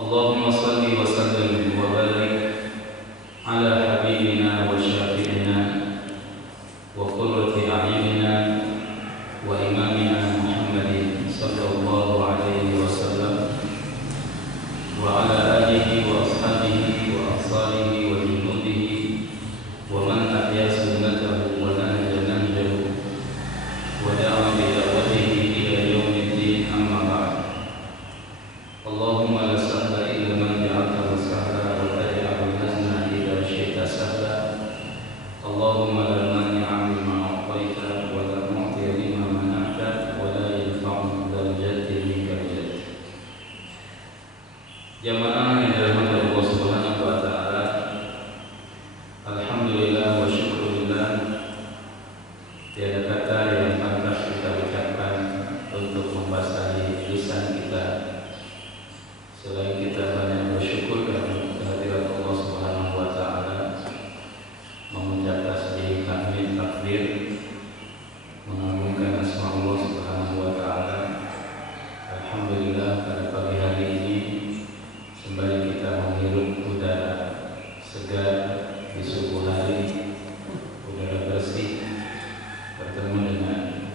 Allahumma salli wa sallim wa barik ala habibina wa syafi'ina wa qurrati a'yunina wa imamina Muhammadin sallallahu alaihi wasallam wa ala alihi wa ashabihi wa ansarihi wa junudihi wa man ahya sunnatahu wa nahaja nahjahu wa da'a bi da'watihi ila yaumiddin, amma ba'd. Allahumma la sahla illa ma ja'altahu sahla wa taj'alul hazna idza syi'ta sahla. Allahumma la mani'a mimma a'taita wa la mu'tiya lima mana'ta wa la yanfa'u dzal jaddi minkal jadd. Jamaah yang dirahmati Allah Subhanahu wa taala, alhamdulillah wa syukurillah, tiada kata yang pantas kita ucapkan untuk membasahi lisan kita selain kita banyak bersyukur karena kehadirat Allah Subhanahu wa taala, mengucap tasbih, tahmid, takbir, mengagungkan asma Allah Subhanahu wa taala. Alhamdulillah, pada pagi hari ini sembari kita menghirup udara segar di subuh hari, udara bersih, bertemu dengan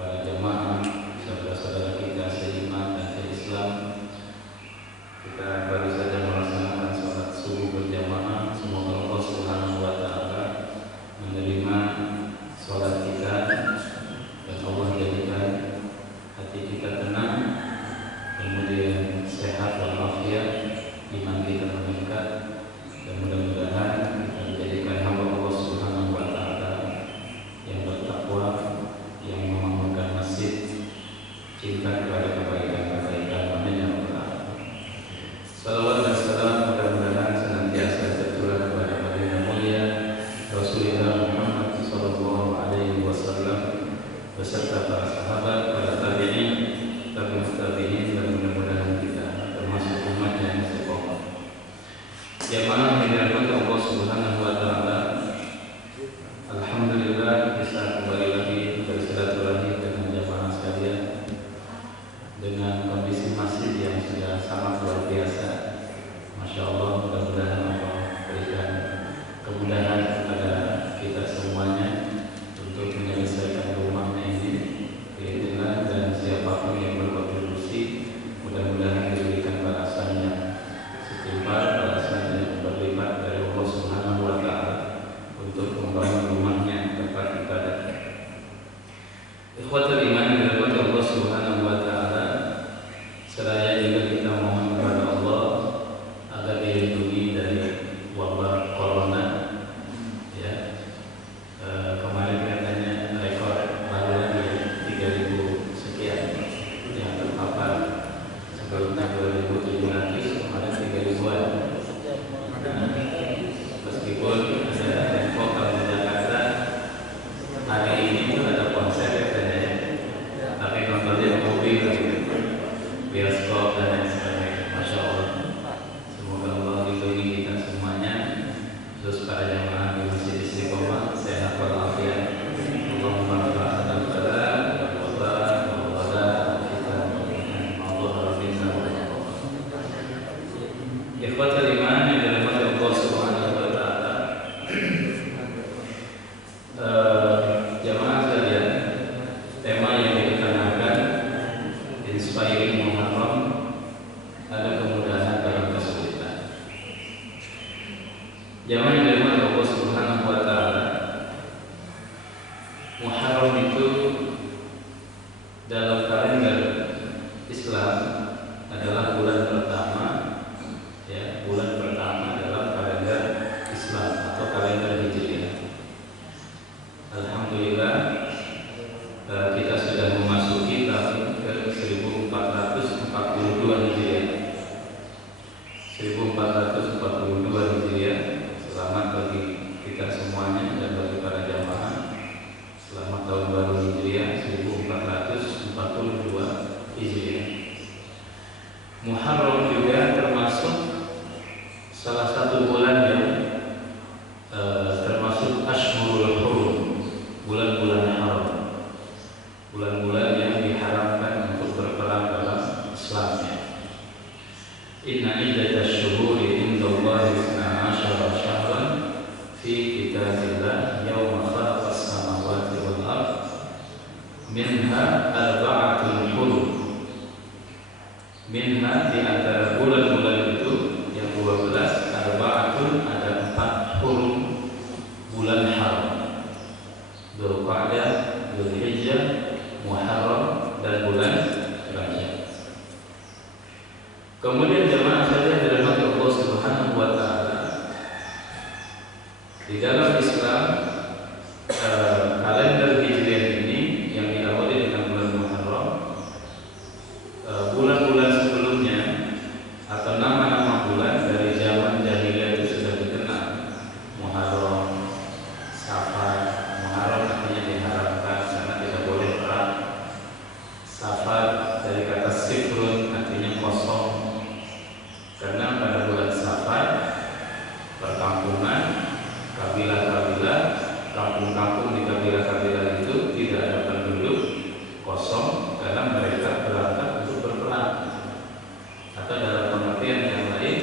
para jemaah, saudara-saudara kita seiman dan seislam. Kita baru saja melaksanakan sholat subuh berjamaah. Semoga Allah Subhanahu wa taala menerima sholat kita dan Allah jadikan hati kita tenang, kemudian sehat walafiat, iman kita meningkat, dan mudah-mudahan kita menjadikan hamba Allah Subhanahu wa taala yang bertakwa, yang memakmurkan masjid, cinta kepada kebaikan-kebaikan. Amin ya rabbal alamin. Salawat dan salam mudah-mudahan senantiasa tercurah kepada baginda mulia Rasulullah Muhammad sallallahu alaihi wasallam beserta para sahabat, para tabi'in, tabi'in, dan mudah-mudahan kita termasuk umatnya yang istiqomah. Jamaah yang dirahmati Allah Subhanahu wa taala, alhamdulillah bisa kembali lagi bersilaturahmi dengan jamaah sekalian dengan kondisi masjid yang sudah sangat luar biasa. Masya Allah, mudah-mudahan Allah berikan kemudahan kepada kita semuanya untuk menyelesaikan rumahnya ini biidznillah, dan siapapun yang berkontribusi mudah-mudahan diberikan balasan yang setimpal, balasan yang berlipat dari Allah Subhanahu wa taala untuk membangun rumahnya tempat ibadah. Ikhwatul iman dirahmati Allah Subhanahu wa taala, seraya juga kita mohon kepada Allah agar dilindungi dari wabah corona. Ya, kemarin katanya rekor baru lagi 3.000 sekian yang terpapar. Sebelumnya 2.700, kemarin 3.000-an. Meskipun ada info kalau di Jakarta hari ini itu ada konser katanya, tapi nontonnya mobil gitu, bioskop dan lain sebagainya. Masya Allah, semoga Allah lindungi kita semuanya, terus para jamaah di Masjid Istiqomah sehat walafiat. Allahumma ba'adan salam wa wala kita Allah rabbina wa ikhwatul iman yang dirahmati Allah Subhanahu wa taala. Jamaah sekalian, tema yang dikenakan Inspiring Muharram, ada kemudahan dalam kesulitan. Jamaah yang dirahmati Allah Subhanahu wa taala, Muharram itu dalam kalender Islam adalah bulan pertama, ya, bulan pertama dalam kalender Islam atau kalender Hijriah. Alhamdulillah, kita sudah memasuki tahun ke 1442 Hijriah. 1442 Hijriah. Selamat bagi kita semuanya dan bagi para jamaah. Selamat tahun baru Hijriah. Inna iddatash syuhuri indallahi 12 syahran fi kitabillah yawma khalaqas samawati wal ard minha arba'atun hurum. Minha di antara bulan-bulan itu yang 12, arba'atun ada 4 hurum bulan haram. Dzulqa'dah, Dzulhijjah, Muharram dan bulan Rajab. Kemudian jemaah sekalian dirahmati Allah Subhanahu wa taala, di dalam Islam kalender Hijriah ini yang diawali dengan bulan Muharram, bulan-bulan sebelumnya atau nama-nama bulan dari zaman jahiliyah itu sudah dikenal. Muharram, Safar. Muharram artinya diharamkan karena tidak boleh perang. Safar dari kata sifrun artinya kosong, karena pada bulan Safar perkampungan, kabilah-kabilah, kampung-kampung di kabilah-kabilah itu tidak ada penduduk, kosong, karena mereka berangkat untuk berperang. Atau dalam pengertian yang lain,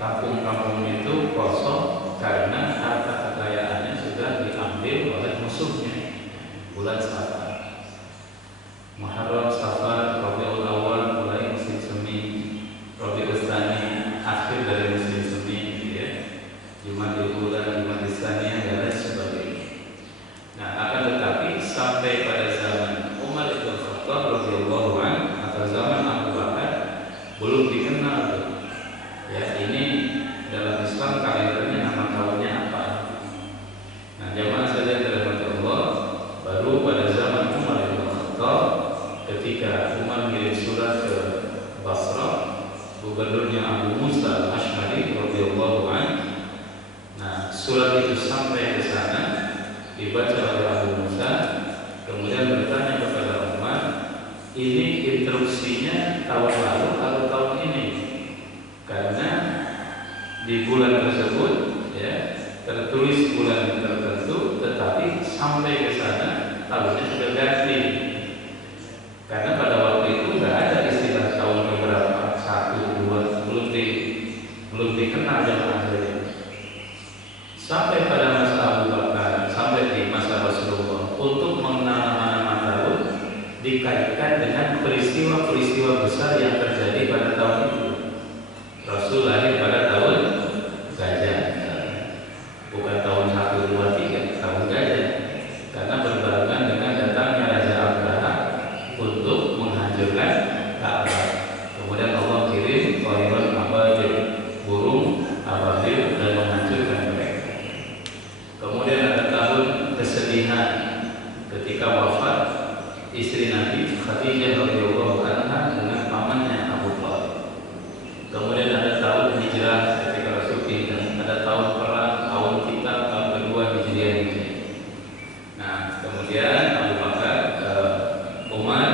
kampung-kampung itu kosong karena harta kekayaannya sudah diambil oleh musuhnya. Bulan Safar, Muharram, Safar, Rabiul Awal mulai musim semi, Rabiul Tsani akhir dari musim semi, ya. Jumadil Ula, Jumadil Tsaniyah dan lain sebagainya. Nah, akan tetapi sampai pada zaman Umar bin Khattab radhiyallahu anhu atau zaman Abu Bakar belum dikenal. Ya, ini dalam Islam kalendernya nama tahunnya apa? Nah, jamaah sekalian dirahmati Allah, baru pada zaman Umar bin Khattab ketika Umar mengirim surat ke Basrah, gubernurnya Abu Musa al-Asy'ari radhiyallahu anhu. Nah, surat itu sampai ke sana, dibaca oleh Abu Musa, kemudian bertanya kepada Umar, ini instruksinya tahun lalu atau tahun ini? Karena di bulan tersebut, ya, tertulis bulan tertentu, tetapi sampai ke sana tahunnya sudah ganti. Karena pada waktu itu nggak ada istilah tahun keberapa, 1, 2, belum dikenal jamaah sekalian. Sampai pada masa Abu Bakar, sampai di masa Rasulullah, untuk mengenal nama-nama tahun dikaitkan dengan peristiwa-peristiwa besar yang terjadi pada tahun itu. Rasul lahir pada tahun gajah, bukan tahun 1, 2, 3, tahun gajah, karena berbarengan dengan datangnya Raja Abraha untuk menghancurkan Ka'bah. Kemudian Allah kirim Thairul Ababil, burung ababil, dan menghancurkan mereka. Kemudian ada tahun kesedihan ketika wafat istri Nabi Khadijah radhiyallahu anha dengan pamannya Abu Thalib. Kemudian ada tahun hijrah ketika Rasul pindah. Ada tahun perang, tahun kita, tahun kedua Hijriah ini. Nah, kemudian Abu Bakar, Umar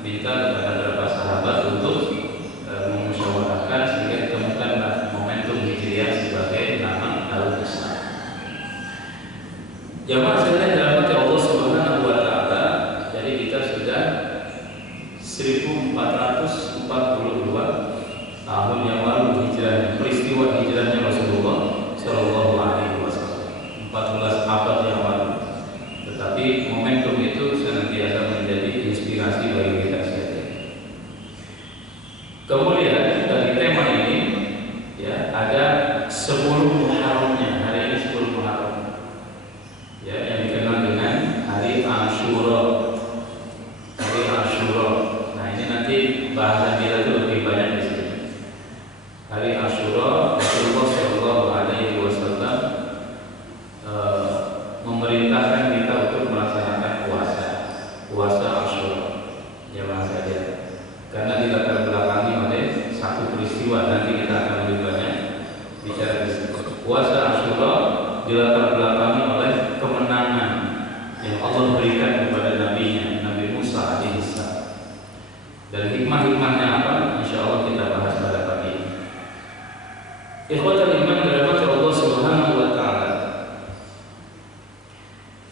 minta kepada beberapa sahabat untuk memusyawarahkan sehingga ditemukanlah momentum Hijriah sebagai nama tahun Islam. Jamaah sekalian dirahmati Allah Subhanahu wa taala, jadi kita sudah 1442 tahun yang lalu hijrah, peristiwa hijrahnya Rasulullah Shallallahu Alaihi Wasallam, 14 abad yang lalu. Tetapi momentum itu senantiasa menjadi inspirasi bagi kita sekalian. Kemudian dari tema ini, ya, ada 10 Muharramnya. Hari ini 10 Muharram, ya, yang dikenal dengan Hari Asyura. Hari Asyura. Nah, ini nanti bahasan kita itu lebih banyak di sini. Hari Asyura, Rasulullah Shallallahu Alaihi Wasallam memerintahkan kita untuk melaksanakan puasa Asyura, jamaah sekalian. Karena dilatar belakangi oleh satu peristiwa, nanti kita akan lebih banyak bicara di sini. Puasa Asyura dilatar belakangi oleh kemenangan yang Allah berikan kepada Nabi-Nya, Nabi Musa alaihissalam. Dan hikmah-hikmahnya apa? Insya Allah kita bahas pada pagi ini. Ikhwatal iman dirahmati Allah Subhanahu wa taala.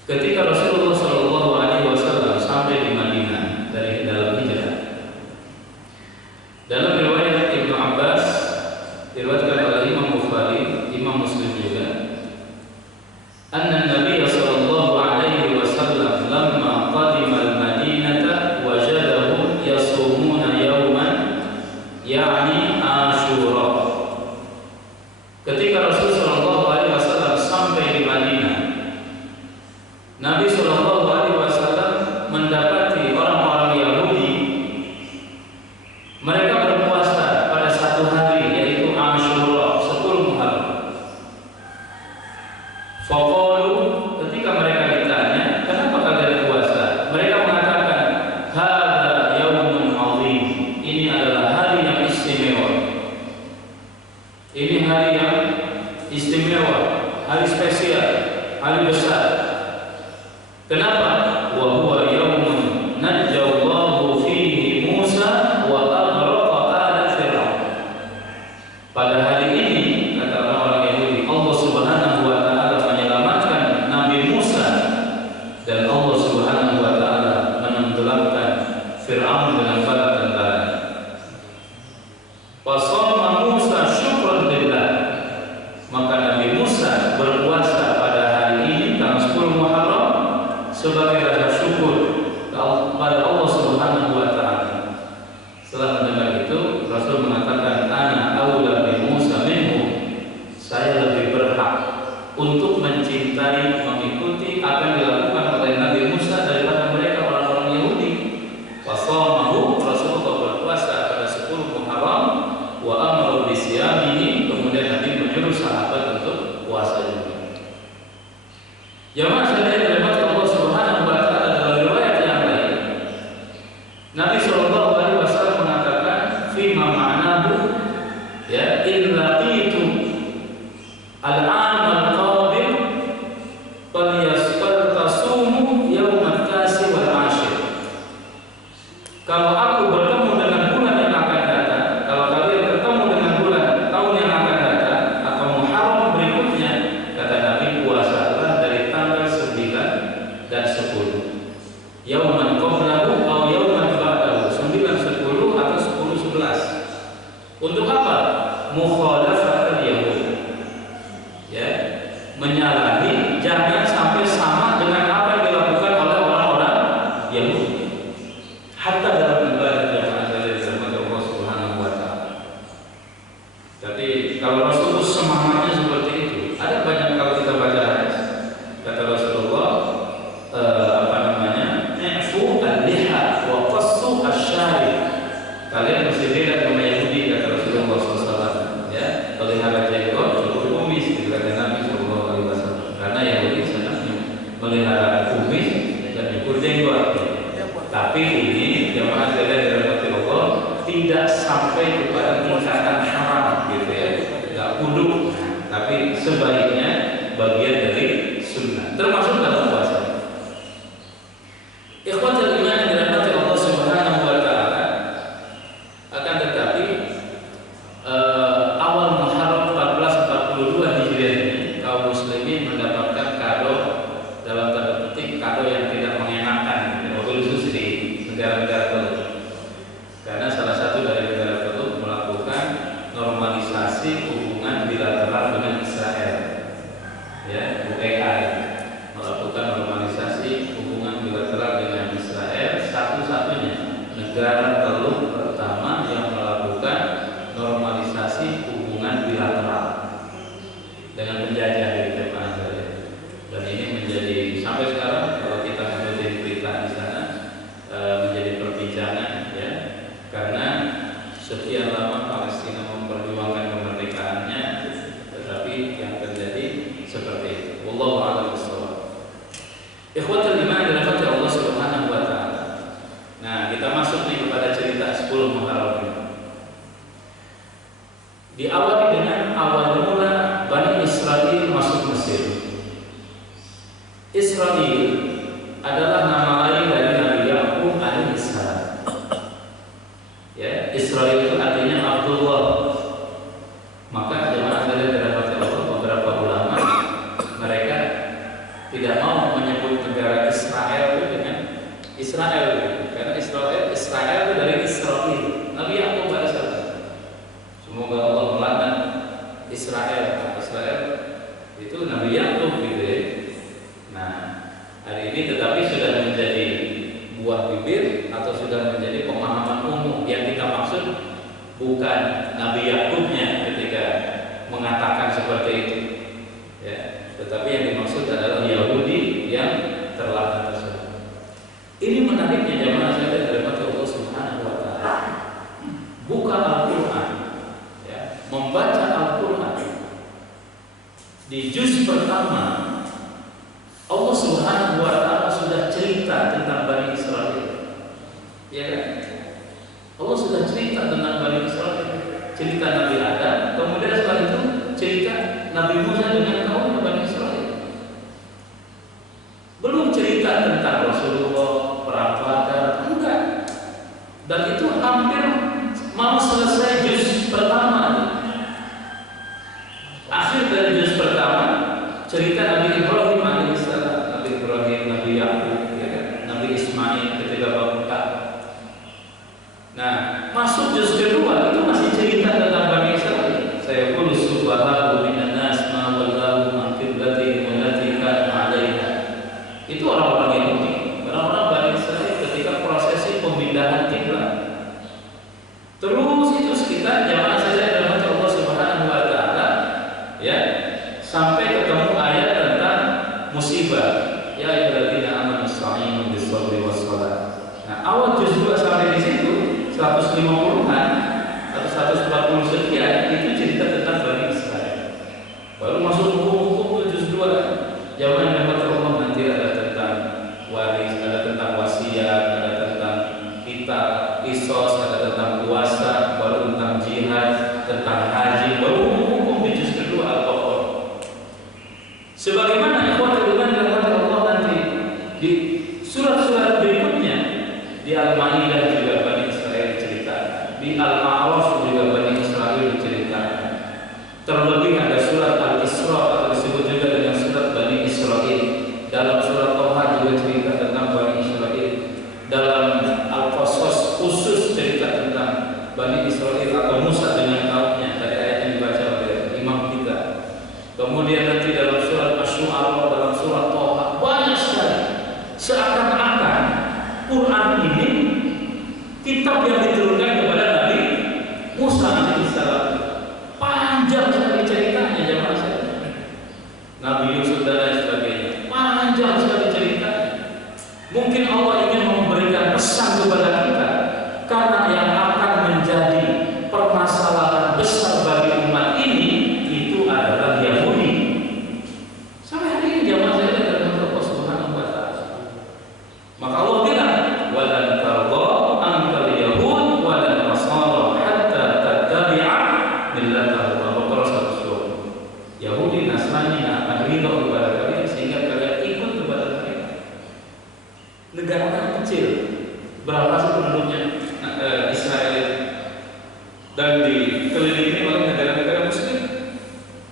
Ketika Rasulullah Shallallahu Alaihi Wasallam sampai di Madinah dari dalam hijrah, dalam riwayat Ibnu Abbas Asyura. Ketika Rasul sallallahu alaihi wasallam sampai di Madinah, Nabi sallallahu alaihi wasallam mendapati orang-orang Yahudi mereka berpuasa pada satu hari, yaitu Asyura, 10 Muharram. Faqalu, ketika mereka ditanya, kenapa kalian puasa? Mereka mengatakan, hadza yaumun azim. Ini adalah hari yang istimewa. Ini hari yang istimewa, hari spesial, hari besar. Kenapa? Wa huwa yaumun najjallahu fihi Musa wa aghraqa ala Fir'aun. Pada hari ini, kata orang-orang Yahudi, Allah Subhanahu wa taala menyelamatkan Nabi Musa dan Allah Subhanahu wa taala menenggelamkan Fir'aun dengan bala tentaranya. Fasama Musa syukran lillah. Maka Nabi Musa berpuasa pada hari ini tanggal 10 Muharram sebagai rasa syukur kepada Allah Subhanahu wa taala. Setelah mendengar itu, Rasul mengatakan, ana aula bi Musa minhu. Saya lebih berhak untuk mencintai, mengikuti apa yang dilakukan oleh Nabi Musa daripada mereka orang-orang Yahudi. Fasamahu, Rasulullah berpuasa pada 10 Muharram wa amara bi siyamihi, kemudian Nabi menyuruh sahabat untuk puasa juga. Jamaah sekalian dirahmati Allah Subhanahu wa taala, dalam riwayat yang lain Nabi sallallahu alaihi wasallam mengatakan fi ma ma'nahu, ya, in laqitu al-'am al-qabil falyastasumu yawm at-tasi wal 'ashir. Kalau aku bertemu dengan bulan yang akan datang, kalau kalian bertemu dengan bulan tahun yang akan datang atau Muharram berikutnya, kata Nabi, puasalah dari tanggal 9 dan 10. Yauman qablahu atau yauman ba'dahu, 9, 10 atau 10, 11. Untuk apa? Mukhalafat al-yahud. Ya, menyalahi, jangan sampai sama dengan apa yang dilakukan oleh orang-orang Yahudi. Hatta dalam ibadah yang ada di dalam Allah Subhanahu wa taala. Jadi kalau Rasulullah semangatnya seperti itu, ada banyak kalau kita baca hadis. Kata Rasulullah, "Na'fu al-liha wa qassu asy-syarib." Kalian mesti beda dengan Yahudi, kata Rasulullah SAW. Ya, pelihara jenggot, cukur kumis, kata Nabi SAW. Karena Yahudi senangnya melihara kumis dan cukur jenggot. Tapi ini jamaah sekalian dirahmati Allah, tidak sampai kepada tingkatan haram gitu ya, nggak kudu, tapi sebaiknya bagian dari sunnah, termasuk dalam puasa. Ikhwatul iman yang dirahmati Allah Subhanahu wa taala, akan tetapi awal Muharram 1442 Hijriah ini kaum muslimin mendapatkan kado, dalam tanda petik kado yang tidak mengenakan, khusus di negara-negara Teluk. Karena salah satu dari negara Teluk melakukan normalisasi hubungan bilateral dengan Israel. Ya, UEA melakukan normalisasi hubungan bilateral dengan Israel, satu-satunya negara Teluk pertama yang melakukan normalisasi hubungan bilateral dengan penjajah di depan saya. Dan ini menjadi sampai sekarang kalau kita mengikuti berita di sana menjadi perbincangan, ya, karena sekian lama Palestina memperjuangkan kemerdekaannya, tetapi yang terjadi seperti itu. Wallahu a'lam bishawab. Ikhwatul iman dirahmati Allah Subhanahu wa taala. Nah, kita masuk nih kepada cerita 10 Muharram ini. Diawali dengan awal mula Bani Israel masuk Mesir. Israel adalah nama lain dari Nabi Yaqub alaihissalam. Ya, Israel itu artinya Abdullah. Maka jemaah sekalian dirahmati Allah, beberapa ulama mereka tidak mau menyebut negara Israel itu dengan Israel, karena Israel itu dari Israel, Nabi Yaqub alaihissalam. Semoga Allah melaknat Israel. Israel itu Nabi Yaqub gitu ya. Nah, hari ini tetapi sudah menjadi buah bibir atau sudah menjadi pemahaman umum. Yang kita maksud bukan Nabi Nabi Yakubnya ketika mengatakan seperti itu. Ya, tetapi yang dimaksud adalah Yahudi yang terlaknat tersebut. Ini menariknya jamaah sekalian dari Allah Subhanahu wa taala. Buka Al-Qur'an, ya, membaca Al-Qur'an. Di juz pertama Allah Subhanahu wa taala sudah cerita tentang Bani Israel. Ya kan? Allah sudah cerita tentang Bani Israel, cerita Nabi Adam, kemudian setelah itu cerita Nabi Musa dengan kaum Bani Israel. Belum cerita tentang Rasulullah, perang Badar, enggak. Dan itu hampir mau selesai juz pertama. Akhir dari juz pertama cerita Nabi Ibrahim alaihissalam, Nabi Ibrahim, Nabi Yakub, ya kan? Nabi Ismail ketika bangun Ka'bah. Nah, masuk juz kedua itu masih cerita tentang Bani Israel. Saya qulu subhanahu minan nas ma wallahu an qiblatihim allati kanu 'alaiha. Itu orang-orang Yahudi, orang-orang Bani Israel ketika prosesi pemindahan kiblat. Terus itu sekitar jamaah saja dalam Allah Subhanahu wa taala, ya, sampai ketemu ayat tentang musibah. Ya ayyuhalladzina amanu ista'inu bis-sabri was-shalah. Nah, awal juz 2 sampai di situ 150-an atau 140 sekian itu cerita tentang Bani Israel. Baru masuk hukum-hukum juz 2. Zaman yang Allah nanti ada tentang waris, ada tentang wasiat, ada tentang kitab, qisas, ada tentang puasa, baru tentang jihad, tentang haji, baru hukum di juz kedua Al-Baqarah. Sebagaimana ikhwatul iman dan Allah nanti di surat-surat berikutnya, di Al-Maidah juga Bani Israel diceritakan, di Al-A'raf juga Bani Israel diceritakan. Terlebih ada surat Al-Isra atau disebut juga dengan surat Bani Israel. Dalam surat Toha juga cerita tentang Bani Israel. Dalam Al-Qasas khusus cerita tentang Bani Israel atau Musa dengan kaumnya, dari ayat yang dibaca oleh imam kita. Kemudian nanti dalam surat Asy-Syu'ara, dalam surat Toha, banyak sekali. Seakan-akan Quran ini kitab yang diturunkan kepada Nabi Musa alaihissalam. Panjang sekali ceritanya jemaah sekalian. Nabi Yusuf dan lain sebagainya. Panjang sekali ceritanya. Mungkin Allah ingin memberikan pesan kepada kita, karena yang akan menjadi permasalahan besar bagi umat ini itu adalah Yahudi. Sampai hari ini jemaah sekalian dalam Allah Subhanahu wa taala. Maka Allah bilang, "Walan tardha ankal yahud walan nasara hatta tattabi'a millatahum." Al-Baqarah 120. Yahudi, Nasrani akan ridho kepada kalian sehingga kalian ikut kepada mereka. Negara kan kecil, berapa sih penduduknya Israel itu? Dan dikelilingi oleh negara-negara Muslim.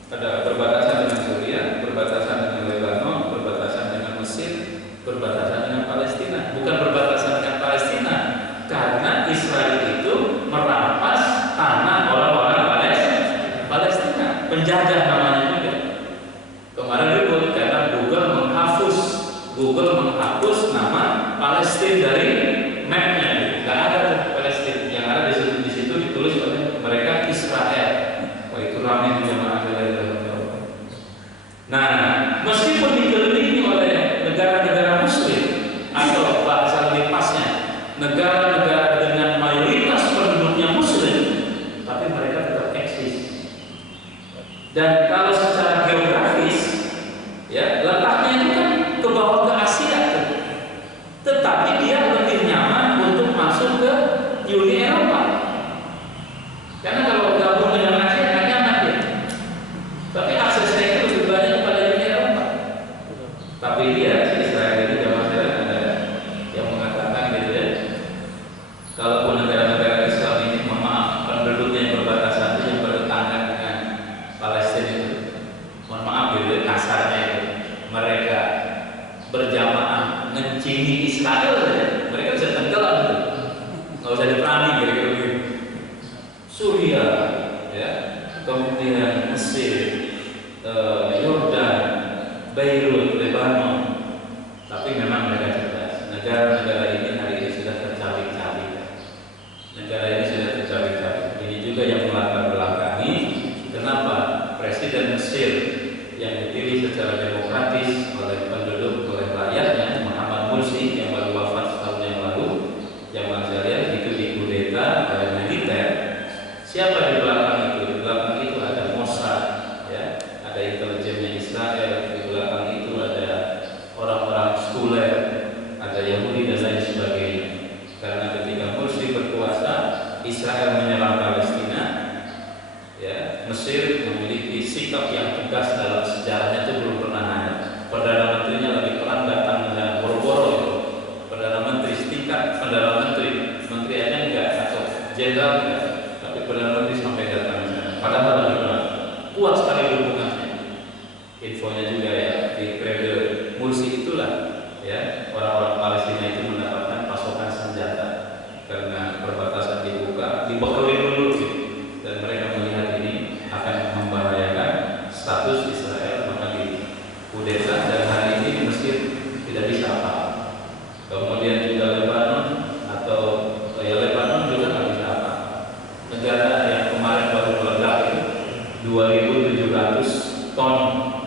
Ada berbatasan dengan Suriah, berbatasan dengan Lebanon, berbatasan dengan Mesir, berbatasan dengan Palestina. Bukan berbatasan dengan Palestina, karena Israel itu merampas tanah orang-orang Palestina, penjajah namanya juga. Kemarin ribut karena Google menghapus nama Palestina dari mapnya. Nggak ada Palestina, yang ada di situ ditulis oleh mereka Israel. Wah, itu ramai di jamaah dari dalam. Nah, meskipun dikelilingi oleh negara-negara Muslim, atau bahasa lebih pasnya negara-negara dengan mayoritas penduduknya Muslim, tapi mereka tetap eksis. Dan kalau secara geografis, ya, letaknya itu kan ke bawah ke Asia, tetapi dia lebih nyaman untuk masuk ke Uni Eropa. Karena kalau gabung dengan Asia nggak nyaman ya. Tapi aksesnya itu lebih banyak kepada Uni Eropa. Tapi dia Israel ini jamaah sekalian ada yang mengatakan gitu ya. Kalaupun negara-negara Islam ini, mohon maaf, penduduknya yang berbatasan itu yang bertetangga dengan Palestina itu, mohon maaf gitu kasarnya itu, mereka berjamaah mencini Israel saja, mereka bisa tenggelam gitu. Nggak usah diperangi kira-kira begitu. Suriah, ya, kemudian Mesir, Yordan, Beirut, Lebanon. Tapi memang mereka cerdas. Negara-negara ini hari ini sudah tercabik-cabik. Negara ini sudah tercabik-cabik. Ini juga yang melatar belakang dipilih secara demokratis oleh penduduk, oleh rakyatnya. Muhammad Mursi yang baru wafat setahun yang lalu, zaman saya itu dikudeta oleh militer. Siapa di belakang itu? Di belakang itu ada Mossad, ya, ada intelijennya Israel. Di belakang itu ada orang-orang sekuler, ada Yahudi dan lain sebagainya. Karena ketika Mursi berkuasa, Israel menyerang Palestina, ya, Mesir memiliki sikap yang tegas dalam sejarahnya itu belum pernah ada. Perdana Menterinya lagi perang datang dengan boro-boro itu. Perdana Menteri setingkat Perdana Menteri aja enggak, atau jenderal enggak, tapi Perdana Menteri sampai datang ke sana. Padahal lagi perang. Kuat sekali hubungannya. Infonya juga ya, di periode Mursi itulah, ya, orang-orang Palestina itu mendapatkan pasokan senjata karena perbatasan dibuka, dibekelin dulu gitu. Dan mereka melihat ini akan membahayakan status Israel, maka dikudeta, dan hari ini di Mesir tidak bisa apa. Kemudian juga Lebanon, atau ya Lebanon juga nggak bisa apa. Negara yang kemarin baru meledak itu 2.700 ton,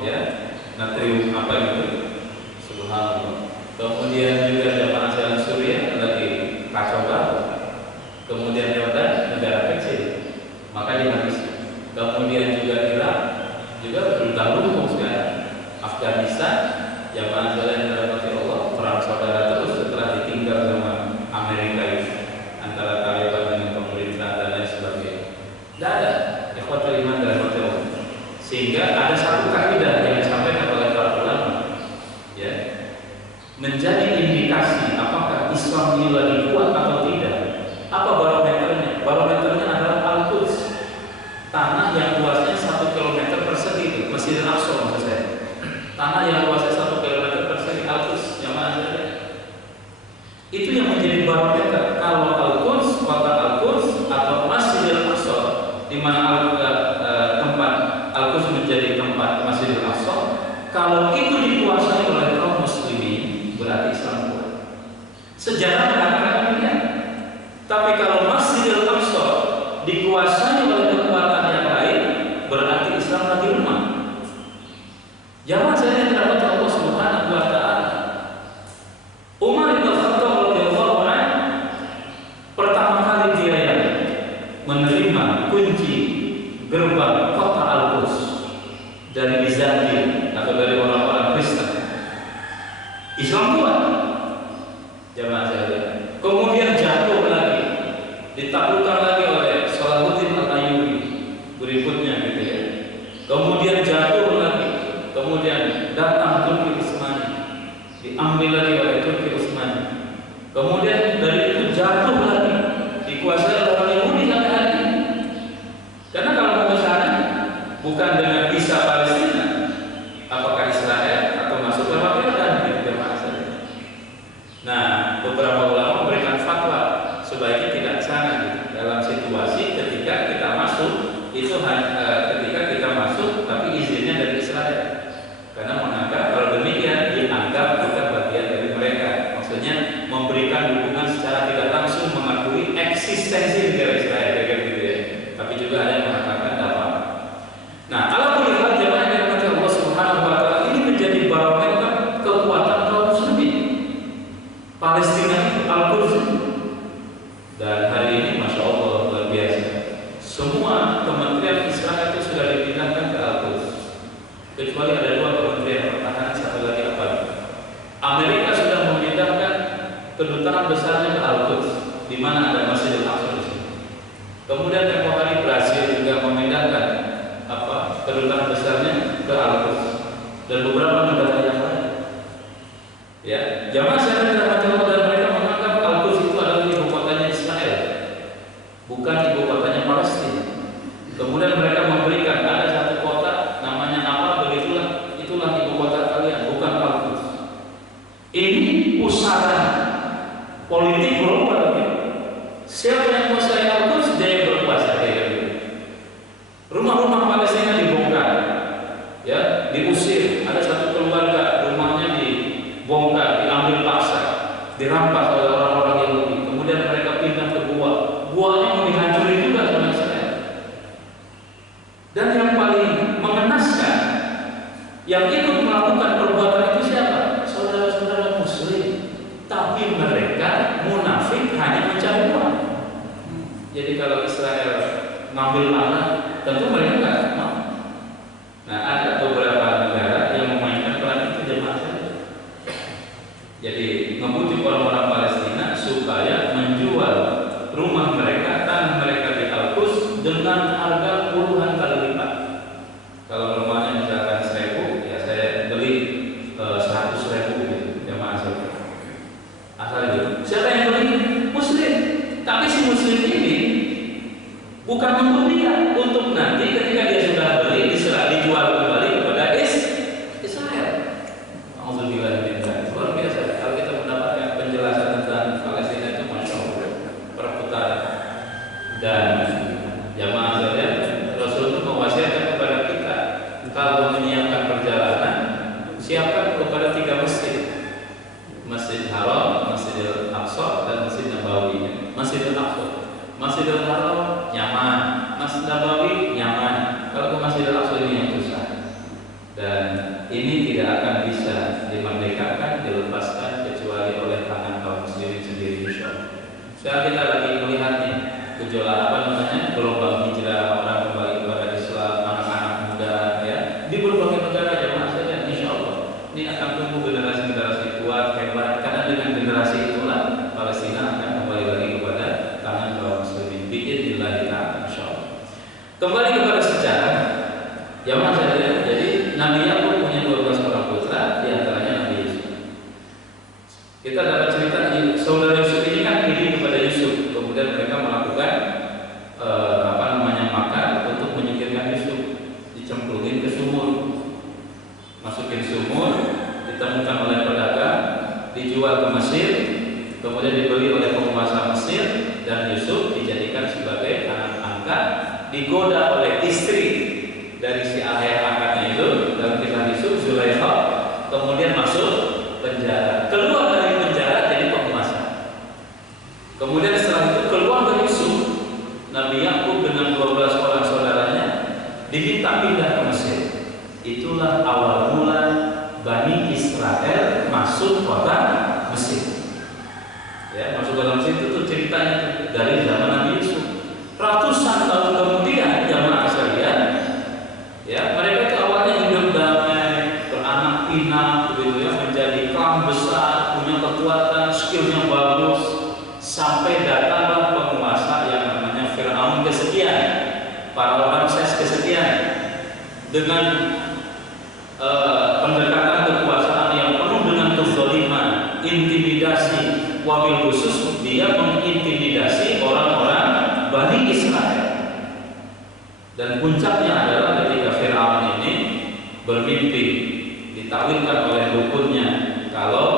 ya, natrium apa itu, subhanallah. Kemudian juga jamaah jalan Suriah lagi kacau balau. Kemudian Yordan, negara kecil, maka dihabisi. Kemudian juga Irak juga bertanggung sekarang. Afghanistan, jamaah jalan dirahmati Allah, perang saudara terus setelah ditinggal sama Amerika itu, antara Taliban dengan pemerintah dan lain sebagainya. Tidak ada ikhwatul iman dirahmati Allah. Sehingga ada satu kaidah yang disampaikan oleh para ulama, ya, menjadi indikasi apakah Islam ini lagi kuat atau tidak. Apa barometernya? Barometernya adalah Al-Quds, tanah yang luasnya 1 km persegi itu, Masjidil Aqsa maksud saya. Tanah yang luasnya 1 km persegi, Al-Quds, yang mana saja. Itu yang menjadi barometer. Kalau Al-Quds, kota Al-Quds atau Masjidil Aqsa, di mana tempat Al-Quds menjadi tempat Masjidil Aqsa, kalau itu dikuasai oleh kaum muslimin, berarti Islam kuat. Sejarah mengatakan demikian. Tapi kalau Masjidil Aqsa dikuasai oleh kekuatan yang lain, berarti Islam lagi lemah. Jangan saya dirahmati Allah Subhanahu wa taala. Umar bin Khattab radhiyallahu anhu pertama kali dia yang menerima kunci gerbang kota Al-Quds dari Bizantium atau dari orang-orang Kristen. Islam kuat. Jamaah sekalian. Kemudian jatuh lagi, ditaklukkan lagi oleh Salahuddin Al-Ayyubi berikutnya gitu ya. Kemudian jatuh lagi, kemudian datang Turki Utsmani, diambil lagi oleh Turki Utsmani. Kemudian dari itu jatuh lagi, dikuasai oleh orang Yahudi sampai hari ini. Karena kalau mau ke sana bukan dengan visa Palestina, apakah Israel atau masuk ke Jordan gitu jemaah saja. Nah, beberapa ulama memberikan fatwa sebaiknya tidak ke sana gitu. Dalam situasi ketika kita masuk itu ketika kita masuk tapi izinnya dari Israel. Karena menganggap kalau demikian dianggap kita bagian dari mereka. Maksudnya memberikan dukungan secara tidak langsung mengakui eksistensi negara Israel gitu ya. Tapi juga ada yang mengatakan dapat. Nah, kalau melihat jemaah yang dirahmati Allah Subhanahu wa taala, ini menjadi barometer kekuatan kaum muslimin. Palestina itu Al-Quds. Dan hari ini Masya Allah luar biasa, semua kementerian Israel itu sudah dipindahkan ke Al-Quds, kecuali ada 2 kementerian pertahanan, satu lagi apa? Amerika sudah memindahkan kedutaan besarnya ke Al-Quds, di mana ada Masjidil Aqsa di sini. Kemudian tempoh hari Brasil juga memindahkan kedutaan besarnya ke Al-Quds dan beberapa negara yang lain. Ya, jamaah saya dirahmati Allah, dan mereka menganggap Al-Quds itu adalah ibu kotanya Israel, bukan ibu kotanya Palestina. Kemudian mereka memberikan ada satu kota namanya apa, begitulah, itulah ibu kota kalian, bukan Al-Quds. Ini pusaran politik global. Siapa yang menguasai Al-Quds, dia yang berkuasa. Rumah-rumah Palestina dibongkar, ya, diusir. Ada satu keluarga rumahnya dibongkar, diambil paksa, dirampas oleh orang-orang Yahudi. Kemudian mereka pindah ke guanya mau dihancurin juga sama Israel. Dan yang paling mengenaskan, Yang ikut melakukan perbuatan itu siapa? Saudara-saudara Muslim. Tapi mereka munafik hanya mencari uang. Jadi kalau Israel ngambil anak, tentu mereka nggak mau. Nah, ada beberapa negara yang memainkan peran itu jemaah saja. Jadi membujuk orang-orang Palestina supaya menjual rumah mereka, tanah mereka di Al-Quds dengan harga puluhan kali lipat. Kalau rumahnya misalkan 1.000, ya saya beli 100.000 gitu, jemaah saja. Asal itu. Siapa yang beli? Muslim. Tapi si Muslim ini bukan untuk dia, untuk nanti ketika dia sudah beli dijual kembali kepada Israel. Alhamdulillah, luar biasa. Kalau kita mendapatkan penjelasan tentang Palestina itu, masya Allah, perputaran. Dan jamaah sekalian, Rasul itu mewasiatkan kepada kita kalau menyiapkan perjalanan, siapkan kepada 3 masjid: Masjid Haram, Masjidil Aqsa, dan Masjid Nabawi. Masjidil Aqsa, Masjidil Haram nyaman, Masjid Nabawi nyaman. Kalau ke Masjidil Aqsa ini yang susah. Dan ini tidak akan bisa dimerdekakan, dilepaskan kecuali oleh tangan kaum muslimin sendiri, insyaallah. Sekarang kita lagi melihat nih gejolak gelombang hijrah, orang kembali kepada Islam, anak-anak muda ya di berbagai negara, jamaah saja, insyaallah. Ini akan tumbuh generasi-generasi kuat, hebat, karena dengan generasi itulah Palestina akan kembali lagi kepada tangan kaum muslimin biidznillah ta'ala, insyaallah. Kembali kepada sejarah, jamaah sekalian. Jadi Nabi Yakub punya 12 orang putra, di antaranya Nabi Yusuf. Kita dapat cerita saudara Yusuf ini kan iri kepada Yusuf, kemudian mereka melakukan makar untuk menyingkirkan Yusuf, dicemplungin ke sumur, masukin sumur, ditemukan oleh pedagang, dijual ke Mesir, kemudian dibeli oleh penguasa Mesir, dan Yusuf dijadikan sebagai anak angkat, digoda oleh istri dari si ayah angkatnya itu dalam kisah Yusuf, Zulaikha, kemudian masuk penjara, keluar dari penjara jadi penguasa. Kemudian setelah itu keluar dari Yusuf, Nabi Yakub dengan 12 orang saudaranya diminta pindah ke Mesir. Itulah awal mula Bani Israel masuk kota Mesir. Ya, masuk kota Mesir itu tuh ceritanya dari zaman Nabi Yusuf. Ratusan tahun kemudian, jamaah sekalian, ya, mereka itu awalnya hidup damai, beranak pinak, begitu ya, menjadi klan besar, punya kekuatan, skillnya bagus, sampai datanglah penguasa yang namanya Fir'aun kesekian, para Ramses kesekian, dengan pendekatan kekuasaan yang penuh dengan kezaliman, intimidasi, wabil khusus dia mengintimidasi orang-orang Bani Israel. Dan puncaknya adalah ketika Fir'aun ini bermimpi, ditakwilkan oleh dukunnya kalau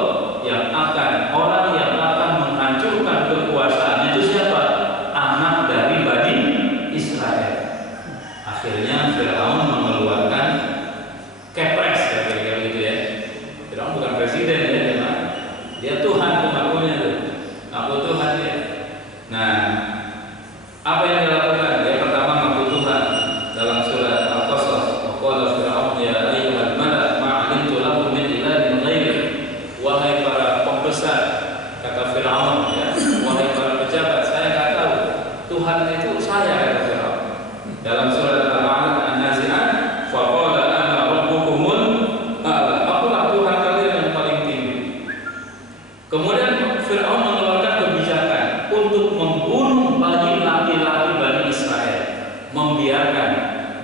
orang yang akan menghancurkan kekuasaannya itu siapa? Anak dari Bani Israel. Akhirnya Fir'aun mengeluarkan kepres, kira-kira gitu ya. Fir'aun bukan presiden ya, dia Tuhan pengakunya tuh, aku Tuhan ya. Nah, apa yang dilakukan? Dia pertama ngaku Tuhan dalam surat Al-Qasas. Qala Fir'aun ya ayyuhal mala' ma 'alimtu lakum min ilahin ghairi. Wahai para pembesar, kata Fir'aun ya, wahai para pejabat, saya enggak tahu Tuhan itu saya, kata Fir'aun. Dalam surat Al-A'la An-Nazi'at, fa qala ana rabbukumul a'la. Akulah Tuhan kalian yang paling tinggi. Kemudian Fir'aun mengeluarkan kebijakan untuk membunuh bayi laki-laki Bani Israel, membiarkan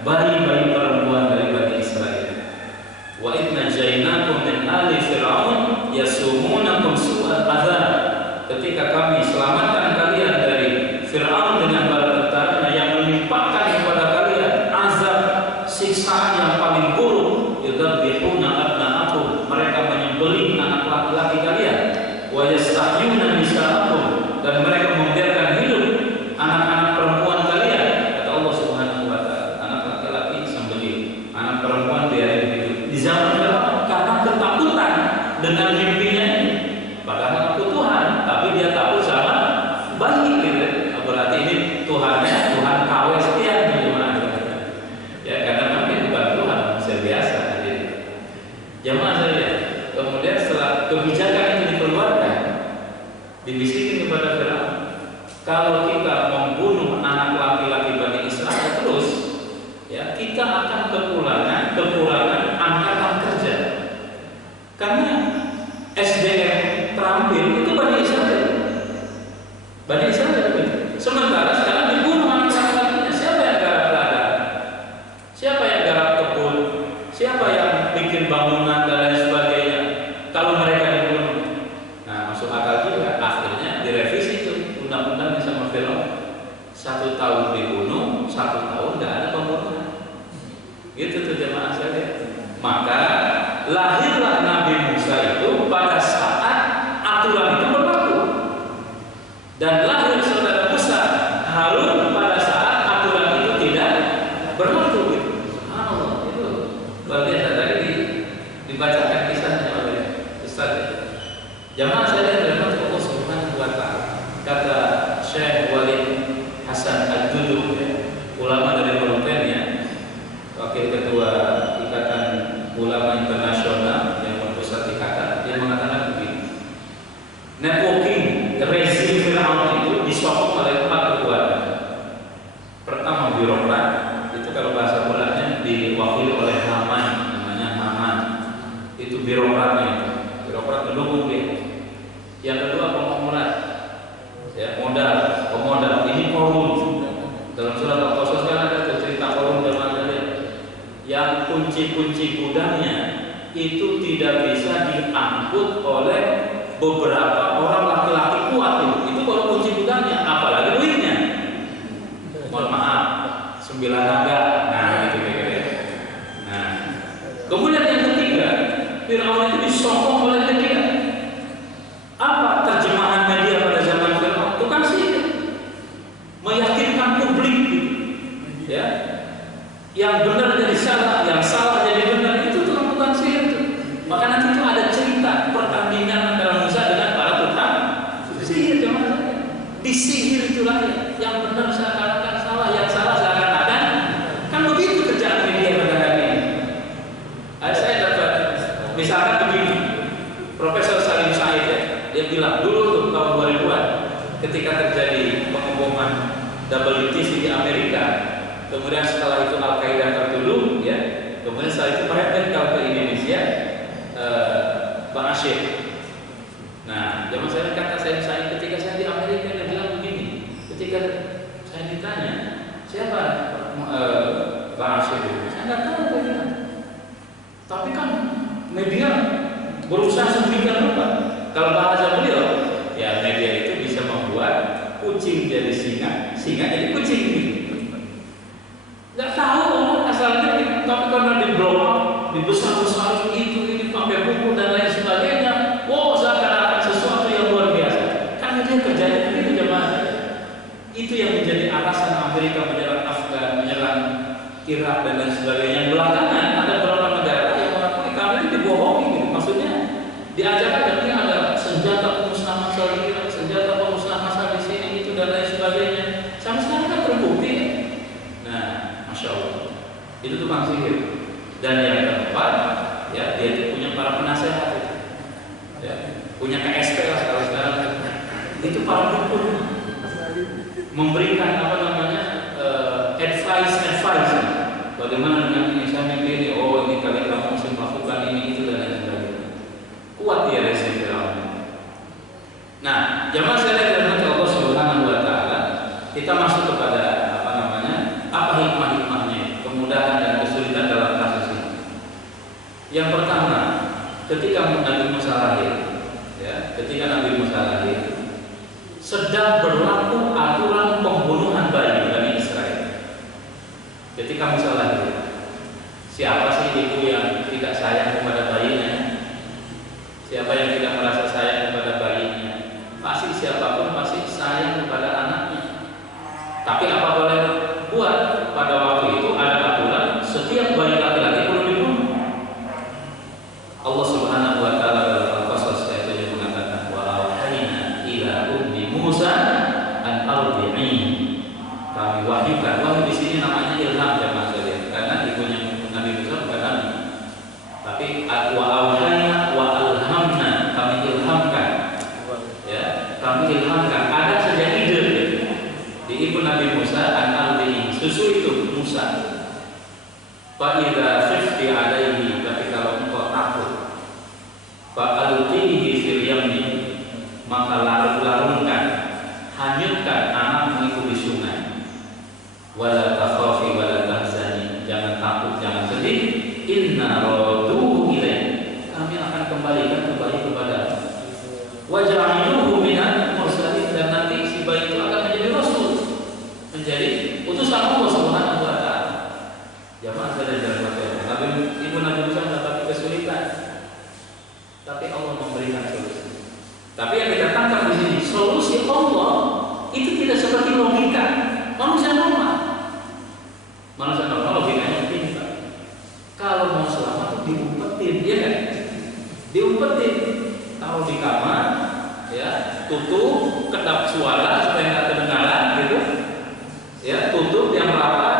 bayi-bayi perempuan dari Bani Israel. Wa idna jainakum min ali Fir'aun yasumunakum su'al adzab. Ketika kami selamatkan kalian dari Fir'aun dengan bala tentaranya yang menimpakan kepada kalian azab, siksaan yang paling buruk, yudzabihuna abna'akum, mereka menyembelih anak laki-laki kalian, wa yastahyuna nisa'akum, dan mereka membiarkan hidup anak-anak perempuan kalian. Kata Allah Subhanahu wa ta'ala, anak laki-laki disembelih, anak perempuan biarin hidup. Di zaman Fir'aun karena ketakutan dengan mimpinya ini, padahal aku Tuhan, tapi dia takut sama bayi gitu. Berarti ini Tuhannya Tuhan KW sekian, gimana? Ya, karena mungkin bukan Tuhan. ya, kita akan kekurangan angkatan kerja. Karena SDM terampil itu Bani Israel. Bani Israel begitu. Sementara sekarang dibunuh anak-anaknya. Siapa yang garap ladang? Siapa yang garap kebun? Siapa yang bikin bangunan dan lain sebagainya? Kalau mereka dibunuh, nah masuk akal juga. Akhirnya direvisi itu undang-undangnya sama Firaun. 1 tahun dibunuh, 1 tahun nggak ada pembunuhan. Gitu tuh jemaah sekalian. Maka lahirlah Nabi Musa itu pada saat aturan itu berlaku, dan lahir saudara Musa Harun pada saat aturan itu tidak berlaku. Gitu. Subhanallah, itu luar biasa. Tadi dibacakan kisahnya oleh Ustaz. Jamaah saya dirahmati Allah Subhanahu wa Ta'ala. Kata Syekh Walid Hasan Al-Dudu, ulama dari Mauritania, wakil ketua Ikatan Ulama Internasional yang berpusat di Qatar, dia mengatakan begini: networking rezim Firaun itu disokong oleh 4 kekuatan. Pertama, birokrat, itu kalau bahasa mulanya diwakili oleh Haman, namanya Haman. Itu birokratnya, birokrat mendukung dia. Yang kedua, pemodal, ya, pemodal. Ini korun. Dalam surat Al-Qasas kan ada cerita korun zaman yang kunci-kunci gudangnya itu tidak bisa diangkut oleh beberapa orang laki-laki kuat. Itu baru kunci gudangnya, apalagi duitnya. Mohon maaf, 9 naga. Nah, gitu kira-kira. Nah, kemudian yang ketiga, Firaun itu disokong oleh ketiga. Apa terjemahan media pada zaman Firaun? Tukang sihir, meyakinkan publik, ya. Yang benar jadi salah, yang salah jadi benar, itu tukang sihir itu. Maka nanti itu ada cerita pertandingan antara Musa dengan para tukang sihir. Disihir itulah yang benar seakan-akan salah, yang salah seakan-akan. Kan begitu kerjaan media pada hari ini. Saya dapat misalkan begini, Profesor Salim Said, dia bilang dulu tuh tahun 2000-an ketika terjadi pengeboman WTC di Amerika. Kemudian setelah itu Al-Qaeda tertuduh, ya. Kemudian setelah itu mereka ke Indonesia, Bang Asyir. Nah, zaman saya kata saya ketika saya di Amerika, dia bilang begini. Ketika saya ditanya siapa Bang Asyir, saya nggak tahu dia bilang. Tapi kan media berusaha sedemikian rupa. Kalau bahasa beliau, ya media itu bisa membuat kucing jadi singa, singa jadi kucing. Nggak tahu orang asalnya, tapi karena di-blow up, dibesar-besar itu ini pakai buku dan lain sebagainya. Oh, seakan-akan sesuatu yang luar biasa. Kan dia kerjanya begitu jemaah. Itu yang menjadi alasan Amerika menyerang Afgan, menyerang Irak dan lain sebagainya. Yang belakangan ada beberapa negara yang mengakui kami dibohongi. Gitu. Maksudnya diajarkan ini ada senjata pemusnah massal di Irak, senjata pemusnah massal di sini itu dan lain sebagainya. Sampai sekarang kan terbukti. Masya Allah, itu tukang sihir. Dan yang keempat, ya, dia itu punya para penasehat, ya, punya KSP lah kalau sekarang. Itu para dukun, memberikan apa namanya advice. Bagaimana dengan ini, saya mimpi ini, oh ini kali kamu mesti melakukan ini itu dan lain sebagainya. Kuat dia rezim Firaun. Nah, jamaah sekalian dari Allah Subhanahu wa Ta'ala, kita masuk kepada apa hikmah-hikmahnya, kemudahan dan kesulitan dalam kasus ini. Yang pertama, ketika Nabi Musa lahir, ya, sedang berlaku aturan pembunuhan bayi Bani Israel. Ketika Musa lahir, siapa sih ibu yang tidak sayang kepada bayinya? Siapa yang tidak merasa sayang kepada bayinya? Pasti siapapun pasti sayang kepada anaknya. Tapi apa boleh buat? Pada waktu itu ada aturan setiap bayi laki-laki perlu dibunuh. Allah Subhanahu wa Ta'ala dalam Al-Qasas ayat 7 mengatakan, wa auhayna ila ummi Musa an ardi'i. Kami wahyukan. Wahyu di sini namanya ilham jemaah sekalian, karena ibunya Nabi Musa bukan Nabi. Tapi wa auhayna wa alhamna, kami ilhamkan. Ya, kami ilhamkan. Ada saja ide di ibu Nabi Musa Fa idza khifti alaihi, tapi kalau engkau takut, fa alqihi fil yamni, maka larungkan, hanyutkan anakmu itu di sungai. Wala takhafi wala tahzani, jangan takut, jangan sedih. Inna radduhu ilaik, kami akan kembalikan bayi kepadamu. Wa ja'iluhu minal mursalin, dan nanti si bayi itu akan menjadi rasul, menjadi utusan Allah Subhanahu wa taala. Jamaah sekalian dirahmati Allah. Ibu Nabi Musa mendapat kesulitan, tapi Allah memberikan solusi. Tapi yang kita tangkap di sini, solusi Allah itu tidak seperti logika manusia normal. Manusia normal logikanya pintar. Kalau mau selamat diumpetin, ya kan? Diumpetin, taruh di kamar, ya, tutup, kedap suara supaya nggak kedengaran, gitu. Ya, tutup yang rapat,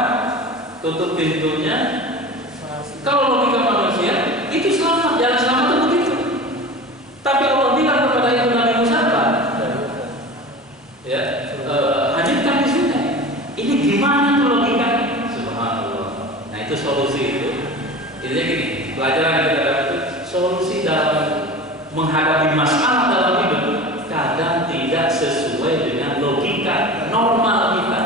tutup pintunya. Kalau logika manusia itu selamat, jalan selamat itu begitu. Tapi Allah bilang kepada Ibu Nabi Musa, ya, hanyutkan di sini. Ini gimana tuh logikanya? Subhanallah. Nah itu solusi itu. Intinya gini, pelajaran yang kita dapat itu solusi dalam menghadapi masalah dalam hidup kadang tidak sesuai dengan logika normal kita.